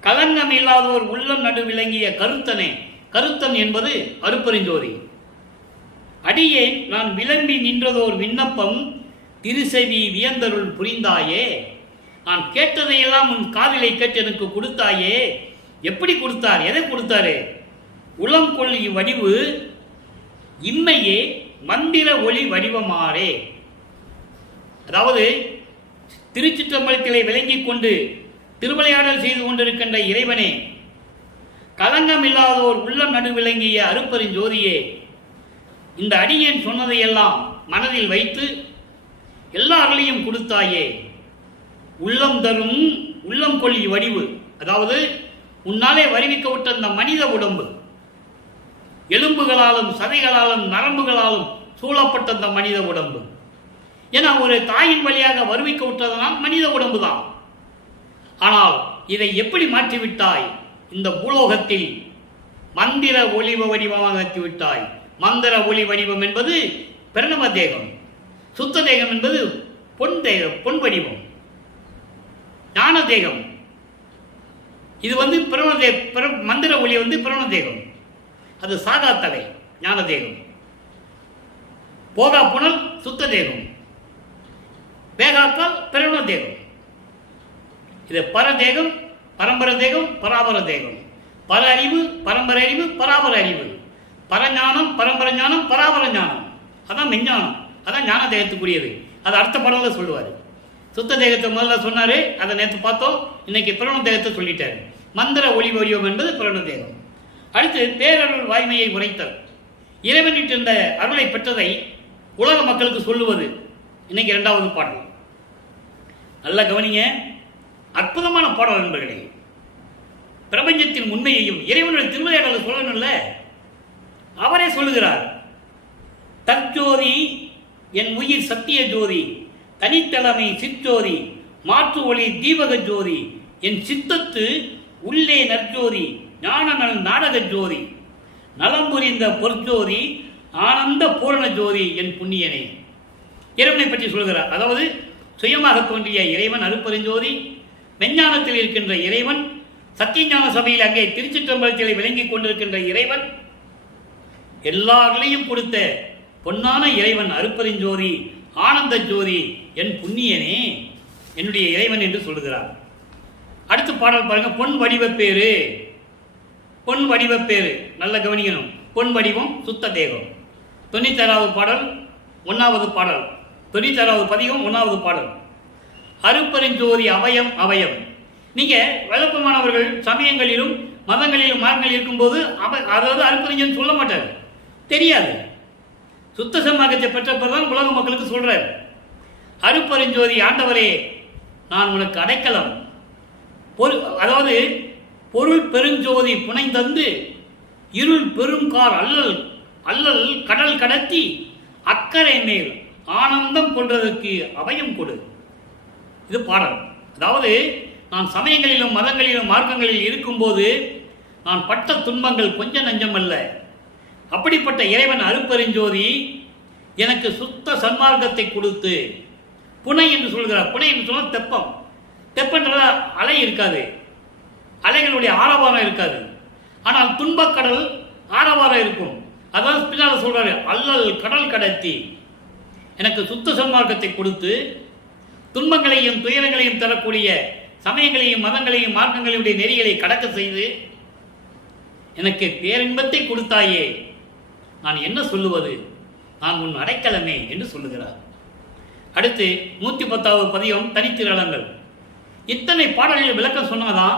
கலங்கம் இல்லாதோர் உள்ளம் நடு விளங்கிய கருத்தனே. கருத்தன் என்பது அருட்பெருஞ்சோதி. அடியே நான் விளம்பி நின்றதோர் விண்ணப்பம் திருசெவி வியந்தருள் புரிந்தாயே. நான் கேட்டதையெல்லாம் உன் காதிலை கேட்டு எனக்கு கொடுத்தாயே. எப்படி கொடுத்தார்? எதை கொடுத்தாரு? உளம் கொள்ளி வடிவு இம்மையே மந்திர ஒளி வடிவமாறே. அதாவது திருச்சிற்றம்பலத்திலே விளங்கிக் கொண்டு திருவிளையாடல் செய்து கொண்டிருக்கின்ற இறைவனே, கலங்கம் இல்லாதோர் உள்ளம் நடு விளங்கிய அருட்பெருஞ்சோதியே, இந்த அடியேன் சொன்னதையெல்லாம் மனதில் வைத்து எல்லா அருளையும் கொடுத்தாயே. உள்ளம் தரும் உள்ளம் கொள்ளி வடிவு, அதாவது உன்னாலே வருவிக்க விட்ட அந்த மனித உடம்பு, எலும்புகளாலும் சதைகளாலும் நரம்புகளாலும் சூழப்பட்ட அந்த மனித உடம்பு. ஏன்னா ஒரு தாயின் வழியாக வருவிக்க விட்டதனால் மனித உடம்பு தான். ஆனால் இதை எப்படி மாற்றிவிட்டாய்? இந்த பூலோகத்தில் மந்திர ஒளிவ வடிவமாக ஆக்கிவிட்டாய். மந்திர ஒளி வடிவம் என்பது பிரணவ தேகம், சுத்த தேகம் என்பது பொன் தேகம், பொன் வடிவம், ஞான தேகம். இது மந்திர ஒளி பிரணவ தேகம், அது சாதா தலை ஞான தேகம். போகா புனல் சுத்த தேகம், வேகாக்கால் பிரணவ தேகம். இது பரதேகம், பரம்பர தேகம், பராபர தேகம். பர அறிவு, பரம்பரை அறிவு, பராபர அறிவு. பரஞானம், பரம்பர ஞானம், பராபர ஞானம். அதான் மெஞ்ஞானம், அதான் ஞான தேகத்துக்குரியது. அது அடுத்த பாடல சொல்லுவார். சுத்த தேகத்தை முதல்ல சொன்னாரு, அதை நேற்று பார்த்தோம். இன்னைக்கு பிரணவ தேகத்தை சொல்லிட்டாரு. மந்திர ஒளி வடிவம் என்பது பிரணவ தேகம். அடுத்து பேரருள் வாய்மையை உரைத்தல். இறைவனிட்டு இருந்த அருளை பெற்றதை உலக மக்களுக்கு சொல்லுவது. இன்னைக்கு 2வது பாடல். நல்ல கவனிங்க, அற்புதமான பாடல் நண்பர்களே. பிரபஞ்சத்தின் உண்மையையும் இறைவனுடைய திருவிளையாடலை சொல்லணும்ல, அவரே சொல்லுகிறார். தற்ஜோதி என் உயிர் சத்திய ஜோதி, தனித்தலைமை சிற்றோதி, மாற்று ஒளி தீபக ஜோதி, என் சித்தத்து உள்ளே நற்ஜோதி, ஞான நல் நாடக ஜோதி, நலம் புரிந்த பொற்ஜோதி, ஆனந்த பூரண ஜோதி, என் புண்ணியனே. இறைவனை பற்றி சொல்கிறார். அதாவது சுயமாக தோன்றிய இறைவன் அருட்பெருஞ்சோதி, மெஞ்ஞானத்தில் இருக்கின்ற இறைவன், சத்தியஞான சபையில் அங்கே திருச்சிற்றம்பலத்தில் விளங்கிக் கொண்டிருக்கின்ற இறைவன், எல்லாரையும் கொடுத்த பொன்னான இறைவன் அருட்பெருஞ்சோதி, ஆனந்த ஜோதி என் புண்ணியனே என்னுடைய இறைவன் என்று சொல்லுகிறார். அடுத்த பாடல் பாருங்க, பொன் வடிவப்பேரு. பொன் வடிவப்பேரு நல்ல கவனிக்கணும். பொன் வடிவம் சுத்த தேகம். 96வது பாடல் 1வது பாடல், 96வது பதிகம் 1வது பாடல். அருப்பெருஞ்சோதி அவயம் அவயம். நீங்க வழக்கமானவர்கள் சமயங்களிலும் மதங்களிலும் மார்க்கங்களில் இருக்கும்போது அதாவது அருப்பெருஞ்சோதி சொல்ல மாட்டார், தெரியாது. சுத்த சன்மார்க்கத்தை பெற்றப்பதான் உலக மக்களுக்கு சொல்றார். அருப்பெருஞ்சோதி ஆண்டவரே நான் உனக்கு அடைக்கலம், அதாவது பொருள் பெருஞ்சோதி புனைந்தந்து இருள் பெருங்கார் அல்லல் அல்லல் கடல் கடத்தி அக்கறை மேல் ஆனந்தம் கொண்டதற்கு அபயம் கொடு. இது பாடல். அதாவது நான் சமயங்களிலும் மதங்களிலும் மார்க்கங்களில் இருக்கும்போது நான் பட்ட துன்பங்கள் கொஞ்சம் நஞ்சம் அல்ல. அப்படிப்பட்ட இறைவன் அருப்பெருஞ்சோதி எனக்கு சுத்த சன்மார்க்கத்தை கொடுத்து, புனை என்று சொல்கிறார். புனை என்று சொன்னால் தெப்பம். தெப்பன்ற அலை இருக்காது, அலைகளுடைய ஆரவாரம் இருக்காது. ஆனால் துன்பக்கடல் ஆரவாரம் இருக்கும். அதான் பின்னால் சொல்றாரு, அல்லல் கடல் கடத்தி எனக்கு சுத்த சன்மார்க்கத்தை கொடுத்து துன்பங்களையும் துயரங்களையும் தரக்கூடிய சமயங்களையும் மதங்களையும் மார்க்கங்களுடைய நெறிகளை கடக்க செய்து எனக்கு பேரின்பத்தை கொடுத்தாயே, நான் என்ன சொல்லுவது, நான் உன் அடைக்கலமே என்று சொல்லுகிறார். அடுத்து 110வது பதிகம் தனித்திரளங்கள். இத்தனை பாடல்களில் விளக்கம் சொன்னாதான்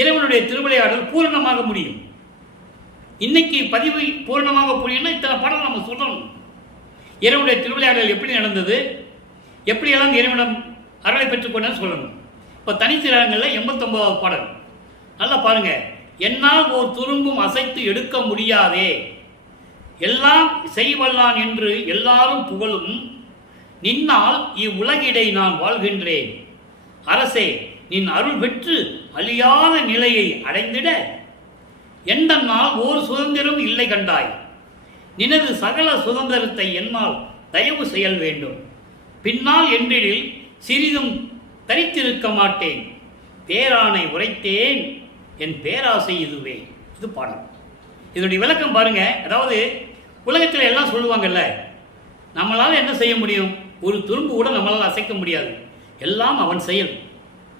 இறைவனுடைய திருவிளையாடல் பூரணமாக முடியும். இன்னைக்கு பதிவு பூரணமாக புரியணும்னா இத்தனை பாடல் நம்ம சொல்லணும். இறைவனுடைய திருவிளையாடல் எப்படி நடந்தது, எப்படியெல்லாம் இறைவனிடம் அருளை பெற்றுக்கொண்டு சொல்லணும். இப்போ தனித்திரளங்களில் 89வது பாடல் நல்லா பாருங்க. என்னால் ஓர் துரும்பும் அசைத்து எடுக்க முடியாதே, எல்லாம் செய்வல்லான் என்று எல்லாரும் புகழும் நின்னால் இவ்வுலகிடை நான் வாழ்கின்றேன். அரசே நின் அருள் பெற்று அழியாத நிலையை அடைந்திட எந்தன்னால் ஓர் சுதந்திரம் இல்லை கண்டாய். நினது சகல சுதந்திரத்தை என்னால் தயவு செயல் வேண்டும். பின்னால் என்றில் சிறிதும் தரித்திருக்க மாட்டேன். பேரானை உரைத்தேன் என் பேராசை இதுவே. இது பாடம். இதனுடைய விளக்கம் பாருங்க. அதாவது உலகத்தில் எல்லாம் சொல்லுவாங்கல்ல, நம்மளால் என்ன செய்ய முடியும், ஒரு துரும்பு கூட நம்மளால் அசைக்க முடியாது, எல்லாம் அவன் செயல்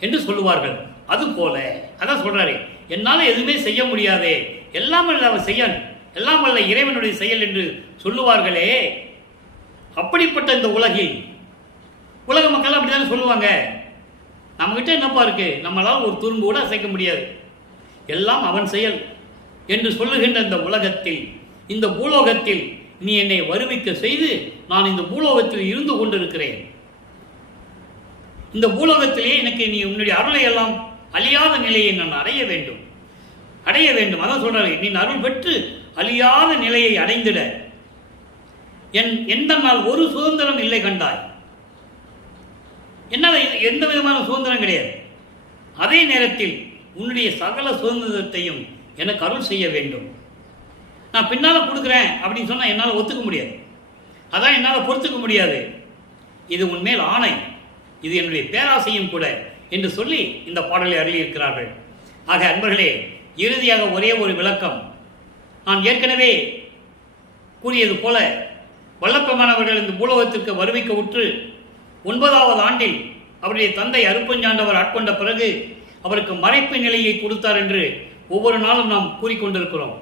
என்று சொல்லுவார்கள். அது போல அதான் சொல்றாரு, என்னால் எதுவுமே செய்ய முடியாதே, எல்லாம் அல்ல அவன் செயல், எல்லாம் அல்ல இறைவனுடைய செயல் என்று சொல்லுவார்களே. அப்படிப்பட்ட இந்த உலகில் உலக மக்கள் அப்படித்தானே சொல்லுவாங்க. நம்மகிட்ட என்னப்பா இருக்கு, நம்மளால் ஒரு துரும்பு கூட அசைக்க முடியாது, எல்லாம் அவன் செயல் என்று சொல்லுகின்ற இந்த உலகத்தில், இந்த பூலோகத்தில் நீ என்னை வருவிக்க செய்து நான் இந்த பூலோகத்தில் இருந்து கொண்டிருக்கிறேன். இந்த பூலோகத்திலே எனக்கு நீ உன்னுடைய அருளை எல்லாம் அழியாத நிலையை நான் அடைய வேண்டும், அடைய வேண்டும். அதான் சொல்றாரு, நீ அருள் பெற்று அழியாத நிலையை அடைந்திட எந்த நாள் ஒரு சுதந்திரம் இல்லை கண்டாய். என்னால் எந்த விதமான சுதந்திரம் கிடையாது. அதே நேரத்தில் உன்னுடைய சகல சுதந்திரத்தையும் எனக்கு அருள் செய்ய வேண்டும். நான் பின்னால் கொடுக்குறேன் அப்படின்னு சொன்னால் என்னால் ஒத்துக்க முடியாது, அதான் என்னால் பொறுத்துக்க முடியாது. இது உன்மேல் ஆணை, இது என்னுடைய பேராசையும் கூட என்று சொல்லி இந்த பாடலை அருளியிருக்கிறார்கள். ஆக அன்பர்களே, இறுதியாக ஒரே ஒரு விளக்கம். நான் ஏற்கனவே கூறியது போல வல்லப்பெருமானவர்கள் இந்த பூலோகத்திற்கு வருவிக்க உற்று 9வது ஆண்டில் அவருடைய தந்தை அருப்பஞ்சாண்டவர் ஆட்கொண்ட பிறகு அவருக்கு மறைப்பு நிலையை கொடுத்தார் என்று ஒவ்வொரு நாளும் நாம் கூறிக்கொண்டிருக்கிறோம்.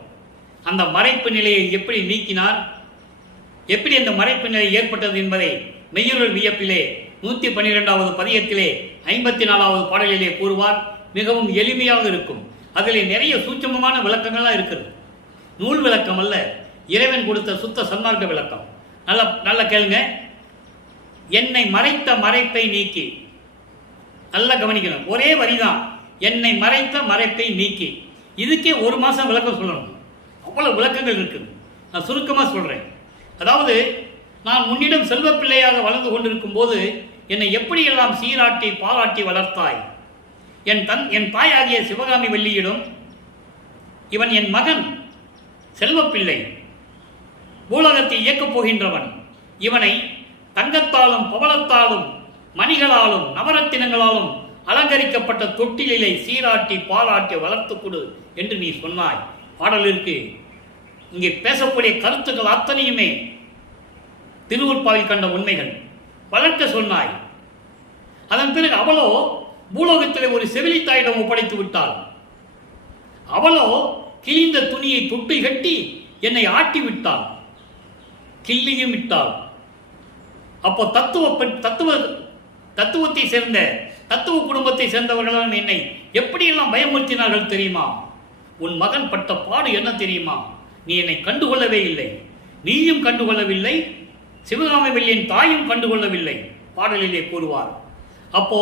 அந்த மறைப்பு நிலையை எப்படி நீக்கினார், எப்படி அந்த மறைப்பு நிலை ஏற்பட்டது என்பதை மெய்யுருள் வியப்பிலே 112வது பதியத்திலே 54வது பாடலிலே கூறுவார். மிகவும் எளிமையாக இருக்கும். அதிலே நிறைய சூட்சமமான விளக்கங்கள்லாம் இருக்கிறது. நூல் விளக்கம் அல்ல, இறைவன் கொடுத்த சுத்த சன்மார்க்க விளக்கம். நல்ல கேளுங்க. என்னை மறைத்த மறைப்பை நீக்கி, நல்லா கவனிக்கணும், ஒரே வரிதான், என்னை மறைத்த மறைப்பை நீக்கி. இதுக்கே ஒரு மாதம் விளக்கம் சொல்லணும், அவ்வளவு விளக்கங்கள் இருக்குது. நான் சுருக்கமாக சொல்கிறேன். அதாவது நான் உன்னிடம் செல்வ பிள்ளையாக வளர்ந்து கொண்டிருக்கும் போது என்னை எப்படியெல்லாம் சீராட்டி பாராட்டி வளர்த்தாய். என் தாயாகிய சிவகாமி வள்ளியிடம், இவன் என் மகன் செல்வப்பிள்ளை, பூலகத்தை இயக்கப் போகின்றவன், இவனை தங்கத்தாலும் பவளத்தாலும் மணிகளாலும் நவரத்தினங்களாலும் அலங்கரிக்கப்பட்ட தொட்டிலை சீராட்டி பாராட்டி வளர்த்து கொடு என்று நீ சொன்னாய். பாடலிற்கு இங்கே பேசக்கூடிய கருத்துக்கள் அத்தனையுமே திருவூர்பாவில் கண்ட உண்மைகள். வளர்க்க சொன்னாய். அதன் பிறகு அவளோ பூலோகத்திலே ஒரு செவிலித்தாயிடம் ஒப்படைத்து விட்டாள். அவளோ கிழிந்த துணியை தொட்டு கட்டி என்னை ஆட்டி விட்டாள், கிள்ளியும் விட்டாள். அப்போ தத்துவத்தை சேர்ந்த தத்துவ குடும்பத்தை சேர்ந்தவர்கள் என்னை எப்படியெல்லாம் பயமுறுத்தினார்கள் தெரியுமா? உன் மகன் பட்ட பாடு என்ன தெரியுமா? நீ என்னை கண்டுகொள்ளவே இல்லை, நீயும் கண்டுகொள்ளவில்லை, சிவகாமி வெள்ளியின் தாயும் கண்டுகொள்ளவில்லை பாடலிலே கூறுவார். அப்போ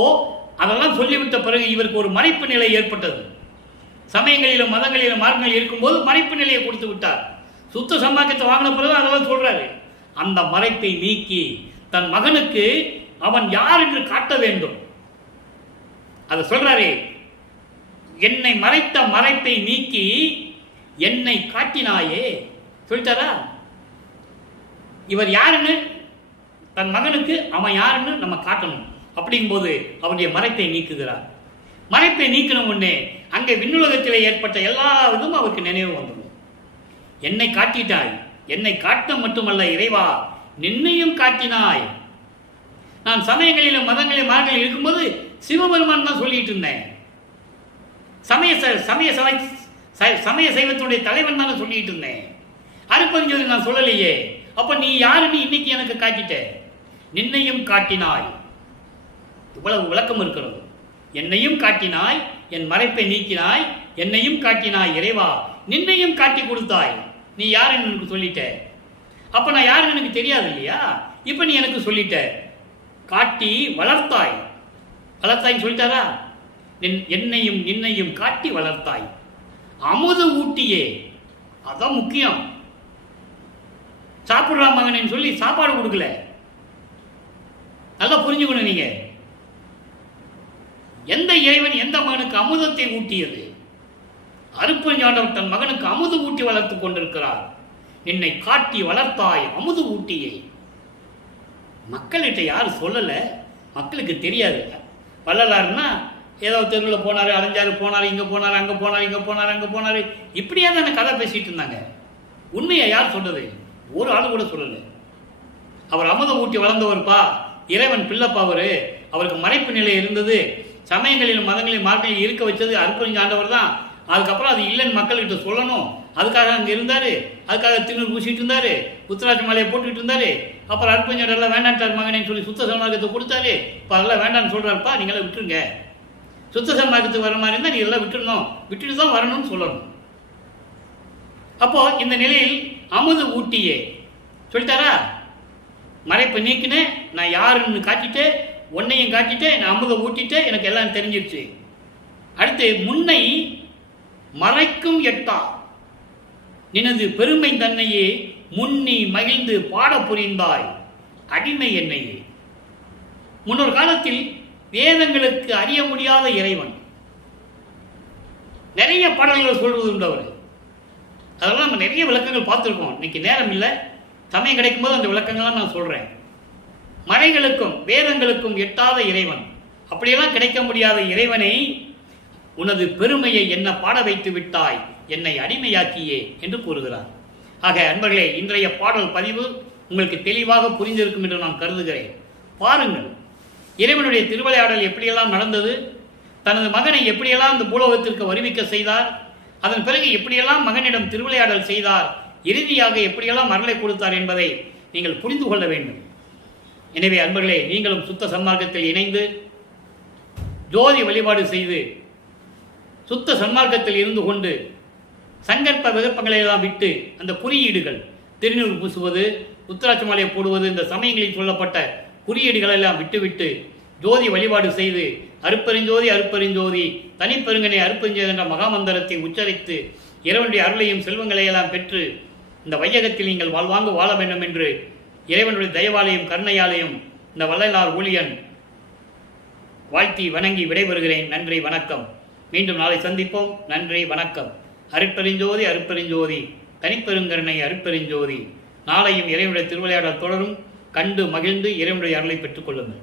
அதெல்லாம் சொல்லிவிட்ட பிறகு இவருக்கு ஒரு மறைப்பு நிலை ஏற்பட்டது. சமயங்களிலும் மதங்களிலும் மார்க்கங்கள் இருக்கும்போது மறைப்பு நிலையை கொடுத்து விட்டார். சுத்த சம்பாக்கியத்தை வாங்கின பிறகு அதெல்லாம் சொல்றாரு. அந்த மறைப்பை நீக்கி தன் மகனுக்கு அவன் யார் என்று காட்ட வேண்டும். அதை சொல்றாரே, என்னை மறைத்த மறைப்பை நீக்கி என்னை காட்டினாயே சொல்லிட்டாரா? இவர் யாருன்னு தன் மகனுக்கு அவன் யாருன்னு நம்ம காட்டணும். அப்படிங்கும்போது அவனுடைய மறைப்பை நீக்குகிறார். மறைப்பை நீக்கணும் உடனே அங்கே விண்ணுலகத்திலே ஏற்பட்ட எல்லா இதுவும் அவருக்கு நினைவு வந்துடும். என்னை காட்டிட்டாய், என்னை காட்ட மட்டுமல்ல இறைவா, நின்னையும் காட்டினாய். நான் சமயங்களிலும் மதங்களிலும் மார்க்கங்களில் இருக்கும்போது சிவபெருமான் தான் சொல்லிட்டு இருந்தேன். சமய சைவத்தினுடைய தலைவன் தானே சொல்லிட்டு இருந்தேன். அருப்பஞ்சோதி நான் சொல்லலையே. அப்ப நீ யாருன்னு இன்னைக்கு எனக்கு காட்டிட்ட. நின்னையும் காட்டினாய். இவ்வளவு விளக்கம் இருக்கிறது. என்னையும் காட்டினாய், என் மறைப்பை நீக்கினாய், என்னையும் காட்டினாய் இறைவா, நின்னையும் காட்டி கொடுத்தாய். நீ யாருன்னு எனக்கு சொல்லிட்ட. அப்ப நான் யாருன்னு எனக்கு தெரியாது இல்லையா? இப்ப நீ எனக்கு சொல்லிட்ட. காட்டி வளர்த்தாய். வளர்த்தாய்ன்னு சொல்லிட்டாரா? என்னையும் நின்னையும் காட்டி வளர்த்தாய். அமுது ஊட்டியே, அதான் முக்கியம். சாப்பிட்றா மகன் சொல்லி சாப்பாடு கொடுக்கல. நல்லா புரிஞ்சுக்கணும் நீங்க. எந்த இறைவன் எந்த மகனுக்கு அமுதத்தை ஊட்டியது? அருப்பஞ்சாண்டவர் தன் மகனுக்கு அமுது ஊட்டி வளர்த்துக் கொண்டிருக்கிறார். என்னை காட்டி வளர்த்தாய் அமுது ஊட்டியை. மக்கள்கிட்ட யாரும் சொல்லல, மக்களுக்கு தெரியாது. வள்ளலாருன்னா ஏதோ தெருவில் போனாரு, அலைஞ்சாரு, போனாரு, இங்க போனாரு, அங்க போனாரு, இங்க போனாரு, அங்க போனாரு, இப்படியா தான் கதை பேசிட்டு இருந்தாங்க. உண்மையை யார் சொல்றது? ஒரு ஆளு கூட சொல்லல. அவர் அமுதம் ஊட்டி வளர்ந்தவர்ப்பா, இறைவன் பிள்ளைப்பா. அவருக்கு மறைப்பு நிலை இருந்தது. சமயங்களிலும் மதங்களிலும் மார்க்கங்களில் இருக்க வச்சது அருப்பஞ்சாண்டவர் தான். அதுக்கப்புறம் அது இல்லைன்னு மக்கள்கிட்ட சொல்லணும், அதுக்காக அங்கே இருந்தாரு. அதுக்காக திண்ணூர் பூசிட்டு இருந்தாரு, உத்தராட்சி மாலையை போட்டுக்கிட்டு இருந்தாரு. அப்புறம் அருப்பஞ்சாண்டர்லாம் வேண்டான்ட்டார் மகனேன்னு சொல்லி சுத்த சன்மார்க்கத்தை கொடுத்தாரு. இப்போ அதெல்லாம் வேண்டான்னு சொல்றாருப்பா, நீங்களாம் விட்டுருங்க. சுத்த சன்மார்க்கத்துக்கு வர மாதிரி இருந்தால் நீ எல்லாம் விட்டுடணும், விட்டுட்டு தான் வரணும்னு சொல்லணும். அப்போ இந்த நிலையில் அமுது ஊட்டியே சொல்லிட்டாரா? மறைப்பை நீக்கினேன், நான் யாருன்னு காட்டிட்டு, உன்னையும் காட்டிட்டு, நான் அமுதை ஊட்டிட்டு, எனக்கு எல்லாம் தெரிஞ்சிருச்சு. அடுத்து முன்னை மறைக்கும் எட்டா நினது பெருமை தன்னையே முன்னி மகிழ்ந்து பாட புரிந்தாய் அடிமை என்னையே. முன்னொரு காலத்தில் வேதங்களுக்கு அறிய முடியாத இறைவன் நிறைய பாடல்கள் சொல்வது உண்டு. அவர் அதெல்லாம் நம்ம நிறைய விளக்கங்கள் பார்த்துருக்கோம். இன்னைக்கு நேரம் இல்லை, சமயம் கிடைக்கும் போது அந்த விளக்கங்கள்லாம் நான் சொல்றேன். மறைகளுக்கும் வேதங்களுக்கும் எட்டாத இறைவன், அப்படியெல்லாம் கிடைக்க முடியாத இறைவனை உனது பெருமையை என்ன பாட வைத்து விட்டாய், என்னை அடிமையாக்கியே என்று கூறுகிறார். ஆக அன்பர்களே, இன்றைய பாடல் பதிவு உங்களுக்கு தெளிவாக புரிந்திருக்கும் என்று நான் கருதுகிறேன். பாருங்கள், இறைவனுடைய திருவிளையாடல் எப்படியெல்லாம் நடந்தது, தனது மகனை எப்படியெல்லாம் இந்த பூலோகத்திற்கு வருவிக்க செய்தார், அதன் பிறகு எப்படியெல்லாம் மகனிடம் திருவிளையாடல் செய்தார், இறுதியாக எப்படியெல்லாம் அருளை கொடுத்தார் என்பதை நீங்கள் புரிந்து கொள்ள வேண்டும். எனவே அன்பர்களே, நீங்களும் சுத்த சன்மார்க்கத்தில் இணைந்து ஜோதி வழிபாடு செய்து சுத்த சன்மார்க்கத்தில் இருந்து கொண்டு சங்கற்ப விகற்பங்களை எல்லாம் விட்டு அந்த குறியீடுகள், திருநீர் பூசுவது, உத்தராட்சி மாலையை போடுவது, இந்த சமயங்களில் சொல்லப்பட்ட குறியீடுகளை எல்லாம் விட்டுவிட்டு ஜோதி வழிபாடு செய்து அருப்பெருஞ்சோதி அருப்பெருஞ்சோதி தனிப்பெருங்கனை அருப்பெருஞ்சோதி என்ற மகாமந்திரத்தை உச்சரித்து இறைவனுடைய அருளையும் செல்வங்களையெல்லாம் பெற்று இந்த வையகத்தில் நீங்கள் வாழ்வாங்கு வாழ வேண்டும் என்று இறைவனுடைய தயவாலையும் கருணையாலையும் இந்த வள்ளலார் ஊழியன் வாழ்த்தி வணங்கி விடைபெறுகிறேன். நன்றி, வணக்கம். மீண்டும் நாளை சந்திப்போம். நன்றி, வணக்கம். அருட்பெருஞ்சோதி அருட்பெருஞ்சோதி தனிப்பெருங்கருணை அருட்பெருஞ்சோதி. நாளையும் இறைவனுடைய திருவிளையாடல் தொடரும். கண்டு மகிழ்ந்து இறைவனுடைய அருளை பெற்றுக் கொள்ளுங்கள்.